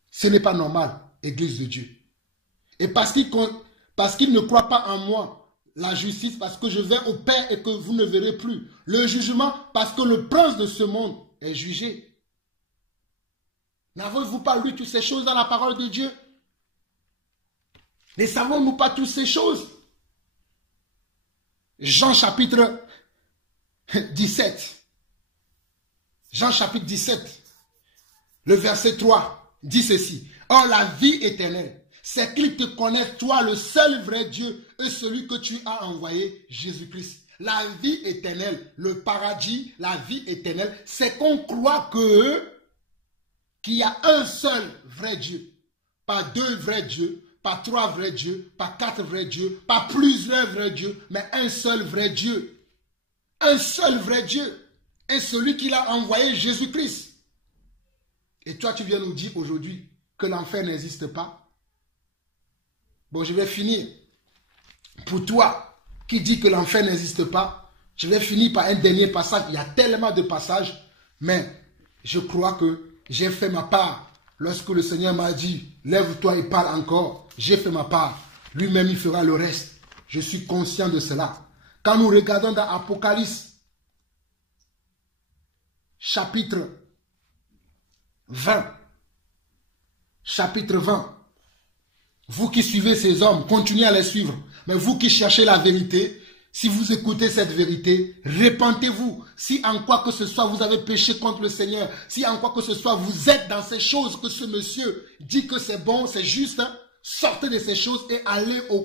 Ce n'est pas normal, Église de Dieu. Et parce qu'ils ne croient pas en moi, la justice, parce que je vais au Père et que vous ne verrez plus. Le jugement, parce que le prince de ce monde est jugé. N'avez-vous pas lu toutes ces choses dans la parole de Dieu? Ne savons-nous pas toutes ces choses? Jean chapitre 17. Jean chapitre 17. Le verset 3 dit ceci. Or la vie éternelle, c'est qu'ils te connaissent, toi, le seul vrai Dieu, et celui que tu as envoyé, Jésus-Christ. La vie éternelle, le paradis, la vie éternelle, c'est qu'on croit qu'il y a un seul vrai Dieu. Pas deux vrais dieux, pas trois vrais dieux, pas quatre vrais dieux, pas plusieurs vrais dieux, mais un seul vrai Dieu. Un seul vrai Dieu. Et celui qui l'a envoyé, Jésus-Christ. Et toi, tu viens nous dire aujourd'hui que l'enfer n'existe pas. Bon, je vais finir. Pour toi qui dis que l'enfer n'existe pas, je vais finir par un dernier passage. Il y a tellement de passages, mais je crois que j'ai fait ma part. Lorsque le Seigneur m'a dit, lève-toi et parle encore, j'ai fait ma part. Lui-même, il fera le reste. Je suis conscient de cela. Quand nous regardons dans Apocalypse, chapitre 20, chapitre 20, vous qui suivez ces hommes, continuez à les suivre. Mais vous qui cherchez la vérité, si vous écoutez cette vérité, repentez-vous. Si en quoi que ce soit vous avez péché contre le Seigneur, si en quoi que ce soit vous êtes dans ces choses que ce monsieur dit que c'est bon, c'est juste, hein, sortez de ces choses et allez au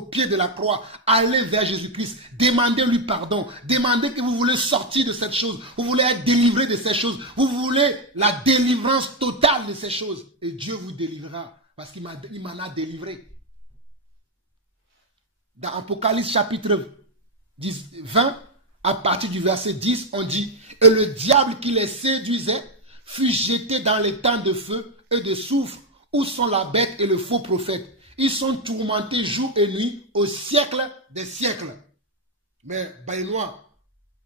pied de la croix. Allez vers Jésus-Christ. Demandez-lui pardon. Demandez que vous voulez sortir de cette chose. Vous voulez être délivré de ces choses. Vous voulez la délivrance totale de ces choses. Et Dieu vous délivrera parce qu'il m'en a délivré. Dans Apocalypse chapitre 20, à partir du verset 10, on dit, « Et le diable qui les séduisait fut jeté dans les temps de feu et de soufre, où sont la bête et le faux prophète. Ils sont tourmentés jour et nuit au siècle des siècles. » Mais Benoît,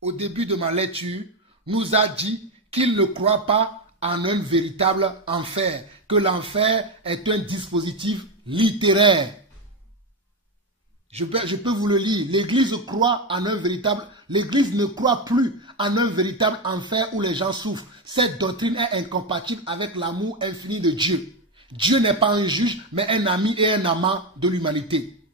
au début de ma lecture, nous a dit qu'il ne croit pas en un véritable enfer, que l'enfer est un dispositif littéraire. Je peux vous le lire. L'Église croit en un véritable... L'Église ne croit plus en un véritable enfer où les gens souffrent. Cette doctrine est incompatible avec l'amour infini de Dieu. Dieu n'est pas un juge, mais un ami et un amant de l'humanité.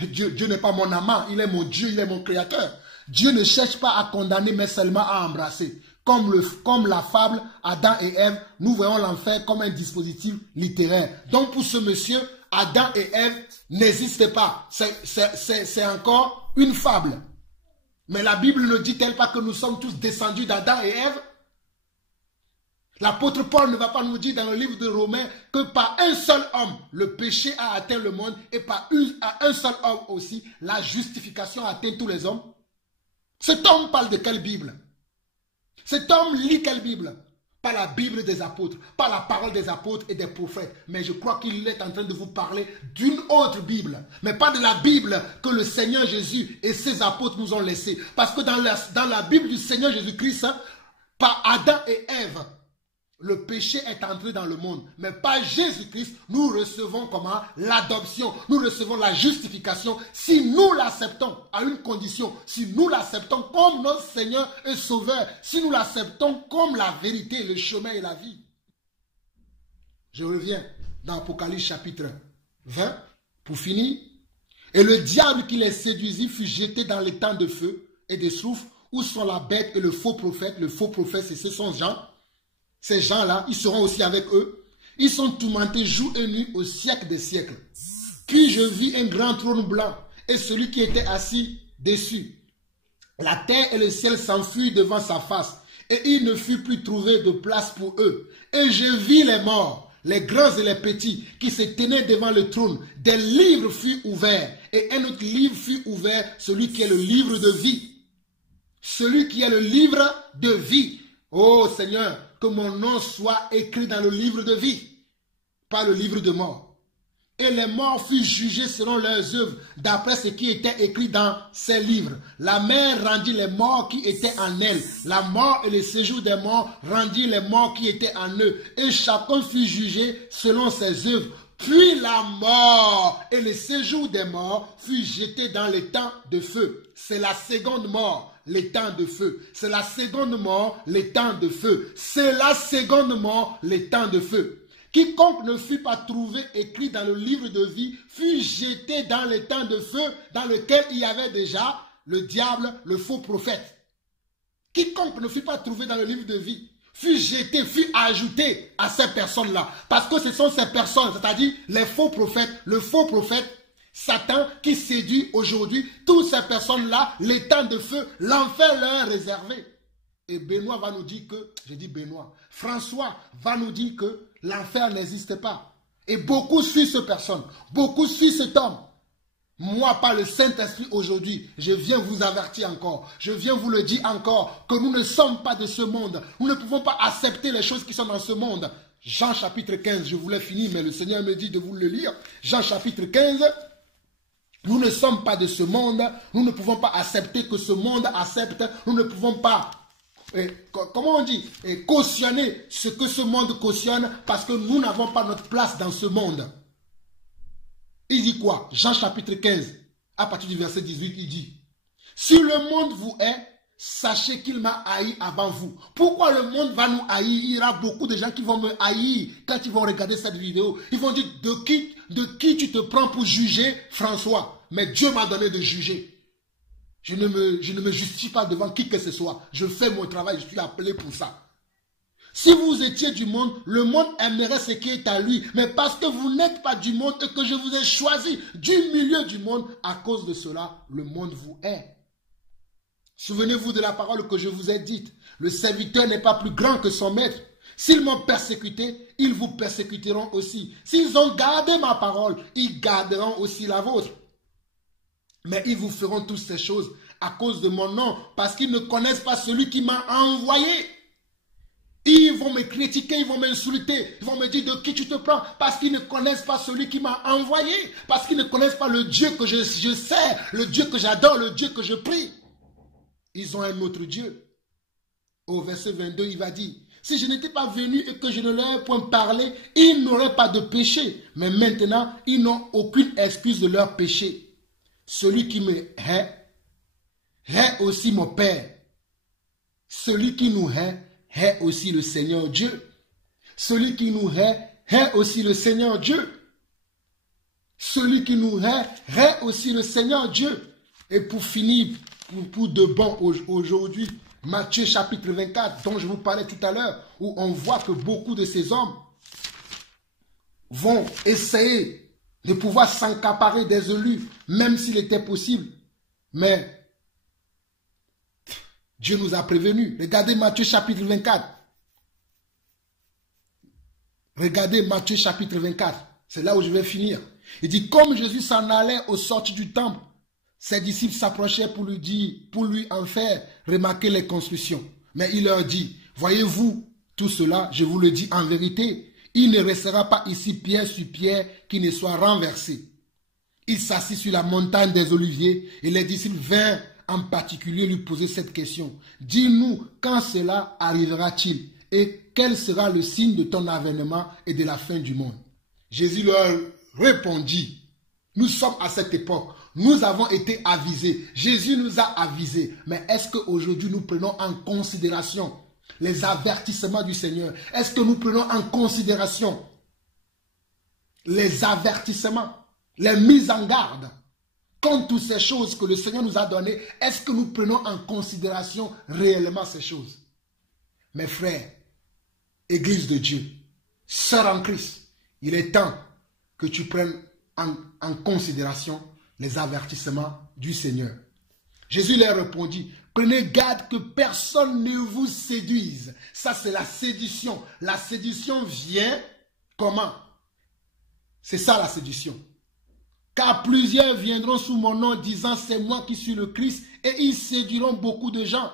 Dieu n'est pas mon amant, il est mon Dieu, il est mon créateur. Dieu ne cherche pas à condamner, mais seulement à embrasser. Comme la fable Adam et Ève, nous voyons l'enfer comme un dispositif littéraire. Donc pour ce monsieur, Adam et Ève n'existent pas. C'est encore une fable. Mais la Bible ne dit-elle pas que nous sommes tous descendus d'Adam et Ève? L'apôtre Paul ne va pas nous dire dans le livre de Romains que par un seul homme, le péché a atteint le monde et par un seul homme aussi, la justification a atteint tous les hommes. Cet homme parle de quelle Bible? Cet homme lit quelle Bible? Pas la Bible des apôtres, pas la parole des apôtres et des prophètes. Mais je crois qu'il est en train de vous parler d'une autre Bible. Mais pas de la Bible que le Seigneur Jésus et ses apôtres nous ont laissée. Parce que dans la Bible du Seigneur Jésus-Christ, par Adam et Ève, le péché est entré dans le monde. Mais par Jésus-Christ, nous recevons comment? L'adoption. Nous recevons la justification si nous l'acceptons à une condition. Si nous l'acceptons comme notre Seigneur et Sauveur. Si nous l'acceptons comme la vérité, le chemin et la vie. Je reviens dans Apocalypse chapitre 20 pour finir. Et le diable qui les séduisit fut jeté dans les temps de feu et de soufre où sont la bête et le faux prophète. Le faux prophète, c'est ce sont Jean. Ces gens-là, ils seront aussi avec eux. Ils sont tourmentés jour et nuit au siècle des siècles. Puis je vis un grand trône blanc et celui qui était assis dessus. La terre et le ciel s'enfuirent devant sa face et il ne fut plus trouvé de place pour eux. Et je vis les morts, les grands et les petits, qui se tenaient devant le trône. Des livres furent ouverts et un autre livre fut ouvert, celui qui est le livre de vie. Celui qui est le livre de vie. Oh Seigneur, que mon nom soit écrit dans le livre de vie, pas le livre de mort. Et les morts furent jugés selon leurs œuvres, d'après ce qui était écrit dans ces livres. La mer rendit les morts qui étaient en elle. La mort et le séjour des morts rendit les morts qui étaient en eux. Et chacun fut jugé selon ses œuvres. Puis la mort et le séjour des morts fut jeté dans les temps de feu. C'est la seconde mort. Les temps de feu. C'est la seconde mort, les temps de feu. C'est la seconde mort, les temps de feu. Quiconque ne fut pas trouvé écrit dans le livre de vie fut jeté dans les temps de feu dans lequel il y avait déjà le diable, le faux prophète. Quiconque ne fut pas trouvé dans le livre de vie fut jeté, fut ajouté à ces personnes-là. Parce que ce sont ces personnes, c'est-à-dire les faux prophètes, le faux prophète, Satan qui séduit aujourd'hui toutes ces personnes-là, les temps de feu, l'enfer leur est réservé. Et Benoît va nous dire que, je dis Benoît, François va nous dire que l'enfer n'existe pas. Et beaucoup suivent cette personne, beaucoup suivent cet homme. Moi, par le Saint-Esprit aujourd'hui, je viens vous avertir encore, je viens vous le dire encore, que nous ne sommes pas de ce monde. Nous ne pouvons pas accepter les choses qui sont dans ce monde. Jean chapitre 15, je voulais finir, mais le Seigneur me dit de vous le lire. Jean chapitre 15. Nous ne sommes pas de ce monde, nous ne pouvons pas accepter que ce monde accepte, nous ne pouvons pas, comment on dit, cautionner ce que ce monde cautionne parce que nous n'avons pas notre place dans ce monde. Il dit quoi? Jean chapitre 15, à partir du verset 18, il dit, « Si le monde vous hait, sachez qu'il m'a haï avant vous. » Pourquoi le monde va nous haïr? Il y aura beaucoup de gens qui vont me haïr quand ils vont regarder cette vidéo. Ils vont dire, de qui tu te prends pour juger François? Mais Dieu m'a donné de juger. Je ne me justifie pas devant qui que ce soit. Je fais mon travail, je suis appelé pour ça. Si vous étiez du monde, le monde aimerait ce qui est à lui. Mais parce que vous n'êtes pas du monde et que je vous ai choisi du milieu du monde, à cause de cela, le monde vous hait. Souvenez-vous de la parole que je vous ai dite. Le serviteur n'est pas plus grand que son maître. S'ils m'ont persécuté, ils vous persécuteront aussi. S'ils ont gardé ma parole, ils garderont aussi la vôtre. Mais ils vous feront toutes ces choses à cause de mon nom, parce qu'ils ne connaissent pas celui qui m'a envoyé. Ils vont me critiquer, ils vont m'insulter, ils vont me dire de qui tu te prends, parce qu'ils ne connaissent pas celui qui m'a envoyé, parce qu'ils ne connaissent pas le Dieu que je sers, le Dieu que j'adore, le Dieu que je prie. Ils ont un autre Dieu. Au verset 22, il va dire, si je n'étais pas venu et que je ne leur ai point parlé, ils n'auraient pas de péché. Mais maintenant, ils n'ont aucune excuse de leur péché. Celui qui me hait aussi mon Père. Celui qui nous hait aussi le Seigneur Dieu. Celui qui nous hait aussi le Seigneur Dieu. Celui qui nous hait aussi le Seigneur Dieu. Et pour finir, pour de bon aujourd'hui, Matthieu chapitre 24, dont je vous parlais tout à l'heure, où on voit que beaucoup de ces hommes vont essayer de pouvoir s'accaparer des élus, même s'il était possible. Mais Dieu nous a prévenus. Regardez Matthieu chapitre 24. Regardez Matthieu chapitre 24. C'est là où je vais finir. Il dit, comme Jésus s'en allait au sortir du temple, ses disciples s'approchaient pour lui en faire remarquer les constructions. Mais il leur dit, voyez-vous tout cela, je vous le dis en vérité, il ne restera pas ici pierre sur pierre qui ne soit renversé. Il s'assit sur la montagne des Oliviers et les disciples vinrent en particulier lui poser cette question. Dis-nous quand cela arrivera-t-il et quel sera le signe de ton avènement et de la fin du monde? Jésus leur répondit, nous sommes à cette époque. Nous avons été avisés. Jésus nous a avisés. Mais est-ce qu'aujourd'hui nous prenons en considération les avertissements du Seigneur? Est-ce que nous prenons en considération les avertissements, les mises en garde contre toutes ces choses que le Seigneur nous a données? Est-ce que nous prenons en considération réellement ces choses? Mes frères, Église de Dieu, sœurs en Christ, il est temps que tu prennes en considération les avertissements du Seigneur. Jésus leur répondit, prenez garde que personne ne vous séduise. Ça, c'est la séduction. La séduction vient comment? C'est ça la séduction. Car plusieurs viendront sous mon nom disant, c'est moi qui suis le Christ, et ils séduiront beaucoup de gens.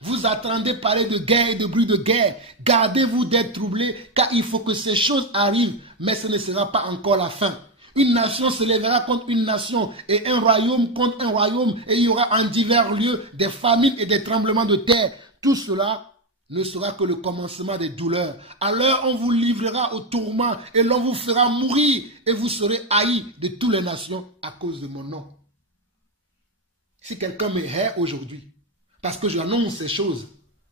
Vous attendez parler de guerre et de bruit de guerre. Gardez-vous d'être troublés, car il faut que ces choses arrivent, mais ce ne sera pas encore la fin. Une nation se lèvera contre une nation et un royaume contre un royaume, et il y aura en divers lieux des famines et des tremblements de terre. Tout cela ne sera que le commencement des douleurs. Alors on vous livrera au tourment et l'on vous fera mourir et vous serez haïs de toutes les nations à cause de mon nom. Si quelqu'un me hait aujourd'hui, parce que j'annonce ces choses,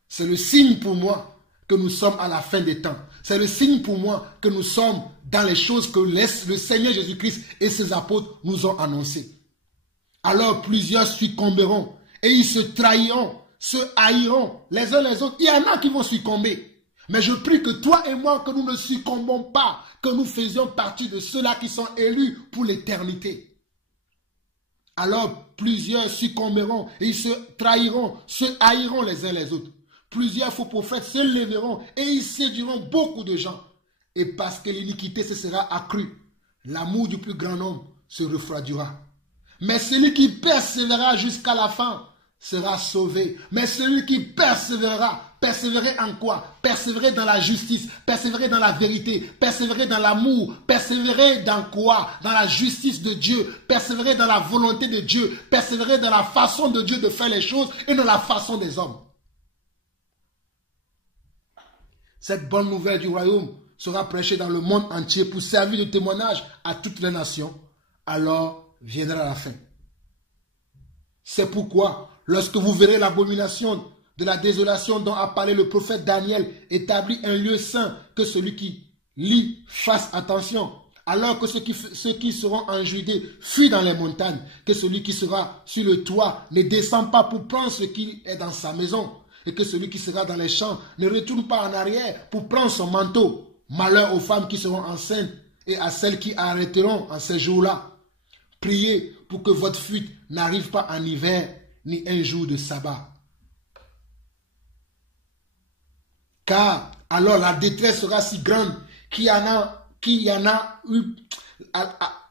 c'est le signe pour moi que nous sommes à la fin des temps. C'est le signe pour moi que nous sommes dans les choses que le Seigneur Jésus-Christ et ses apôtres nous ont annoncées. Alors plusieurs succomberont et ils se trahiront, se haïront les uns les autres. Il y en a qui vont succomber. Mais je prie que toi et moi, que nous ne succombons pas, que nous faisions partie de ceux-là qui sont élus pour l'éternité. Alors plusieurs succomberont et ils se trahiront, se haïront les uns les autres. Plusieurs faux prophètes se lèveront et ils séduiront beaucoup de gens. Et parce que l'iniquité se sera accrue, l'amour du plus grand nombre se refroidira. Mais celui qui persévérera jusqu'à la fin sera sauvé. Mais celui qui persévérera, persévérer en quoi? Persévérer dans la justice, persévérer dans la vérité, persévérer dans l'amour, persévérer dans quoi? Dans la justice de Dieu, persévérer dans la volonté de Dieu, persévérer dans la façon de Dieu de faire les choses et dans la façon des hommes. Cette bonne nouvelle du royaume sera prêchée dans le monde entier pour servir de témoignage à toutes les nations. Alors viendra la fin. C'est pourquoi, lorsque vous verrez l'abomination de la désolation dont a parlé le prophète Daniel, établit un lieu saint, que celui qui lit fasse attention. Alors que ceux qui seront en Judée fuient dans les montagnes, que celui qui sera sur le toit ne descend pas pour prendre ce qui est dans sa maison. Et que celui qui sera dans les champs ne retourne pas en arrière pour prendre son manteau. Malheur aux femmes qui seront enceintes et à celles qui arrêteront en ces jours-là. Priez pour que votre fuite n'arrive pas en hiver ni un jour de sabbat. Car alors la détresse sera si grande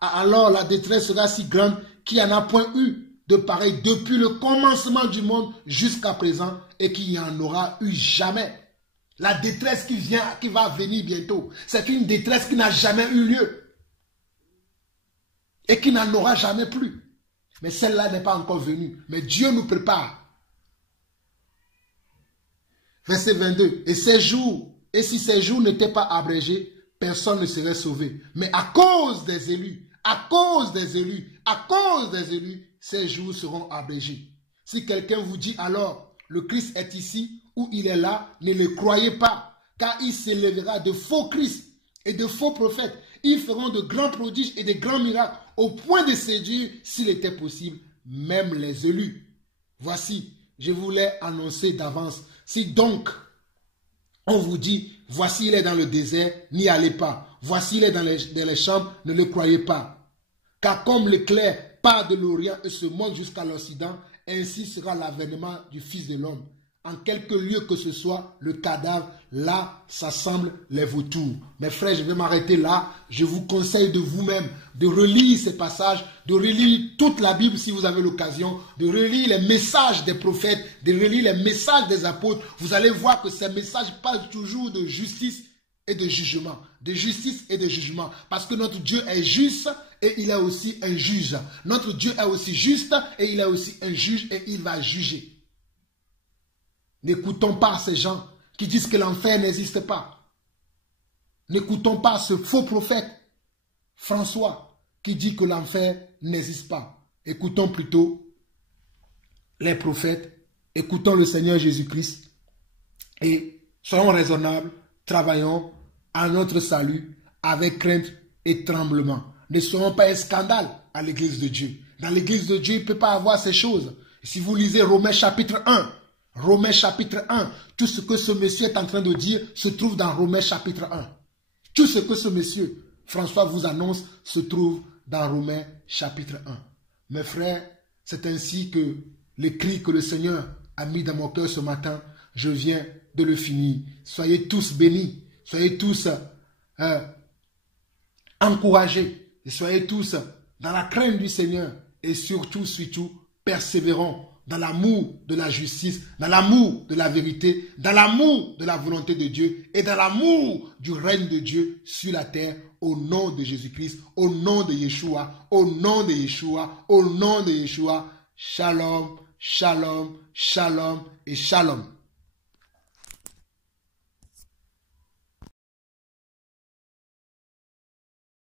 alors la détresse sera si grande qu'il n'y en a point eu de pareil depuis le commencement du monde jusqu'à présent et qu'il n'y en aura eu jamais. La détresse qui va venir bientôt, c'est une détresse qui n'a jamais eu lieu et qui n'en aura jamais plus. Mais celle-là n'est pas encore venue. Mais Dieu nous prépare. Verset 22. Et si ces jours n'étaient pas abrégés, personne ne serait sauvé. Mais à cause des élus, ces jours seront abrégés. Si quelqu'un vous dit alors, le Christ est ici ou il est là, ne le croyez pas, car il s'élèvera de faux Christ et de faux prophètes. Ils feront de grands prodiges et de grands miracles, au point de séduire, s'il était possible, même les élus. Voici, je vous l'ai annoncé d'avance. Si donc, on vous dit, voici il est dans le désert, n'y allez pas. Voici il est dans les chambres, ne le croyez pas. Car comme l'éclair part de l'Orient et se monte jusqu'à l'Occident, ainsi sera l'avènement du Fils de l'homme. En quelque lieu que ce soit, le cadavre, là, s'assemblent les vautours. Mes frères, je vais m'arrêter là. Je vous conseille de vous-même de relire ces passages, de relire toute la Bible si vous avez l'occasion, de relire les messages des prophètes, de relire les messages des apôtres. Vous allez voir que ces messages parlent toujours de justice et de jugement. De justice et de jugement. Parce que notre Dieu est juste et il est aussi un juge. Notre Dieu est aussi juste et il est aussi un juge et il va juger. N'écoutons pas ces gens qui disent que l'enfer n'existe pas. N'écoutons pas ce faux prophète François qui dit que l'enfer n'existe pas. Écoutons plutôt les prophètes, écoutons le Seigneur Jésus-Christ et soyons raisonnables, travaillons à notre salut avec crainte et tremblement. Ne soyons pas un scandale à l'église de Dieu. Dans l'église de Dieu, il ne peut pas avoir ces choses. Si vous lisez Romains chapitre 1, Romains chapitre 1, tout ce que ce monsieur est en train de dire se trouve dans Romains chapitre 1. Tout ce que ce monsieur, François, vous annonce se trouve dans Romains chapitre 1. Mes frères, c'est ainsi que l'écrit que le Seigneur a mis dans mon cœur ce matin, je viens de le finir. Soyez tous bénis, soyez tous encouragés, et soyez tous dans la crainte du Seigneur et surtout, persévérons dans l'amour de la justice, dans l'amour de la vérité, dans l'amour de la volonté de Dieu et dans l'amour du règne de Dieu sur la terre au nom de Jésus-Christ, au nom de Yeshua, au nom de Yeshua, au nom de Yeshua. Shalom, shalom, shalom et shalom.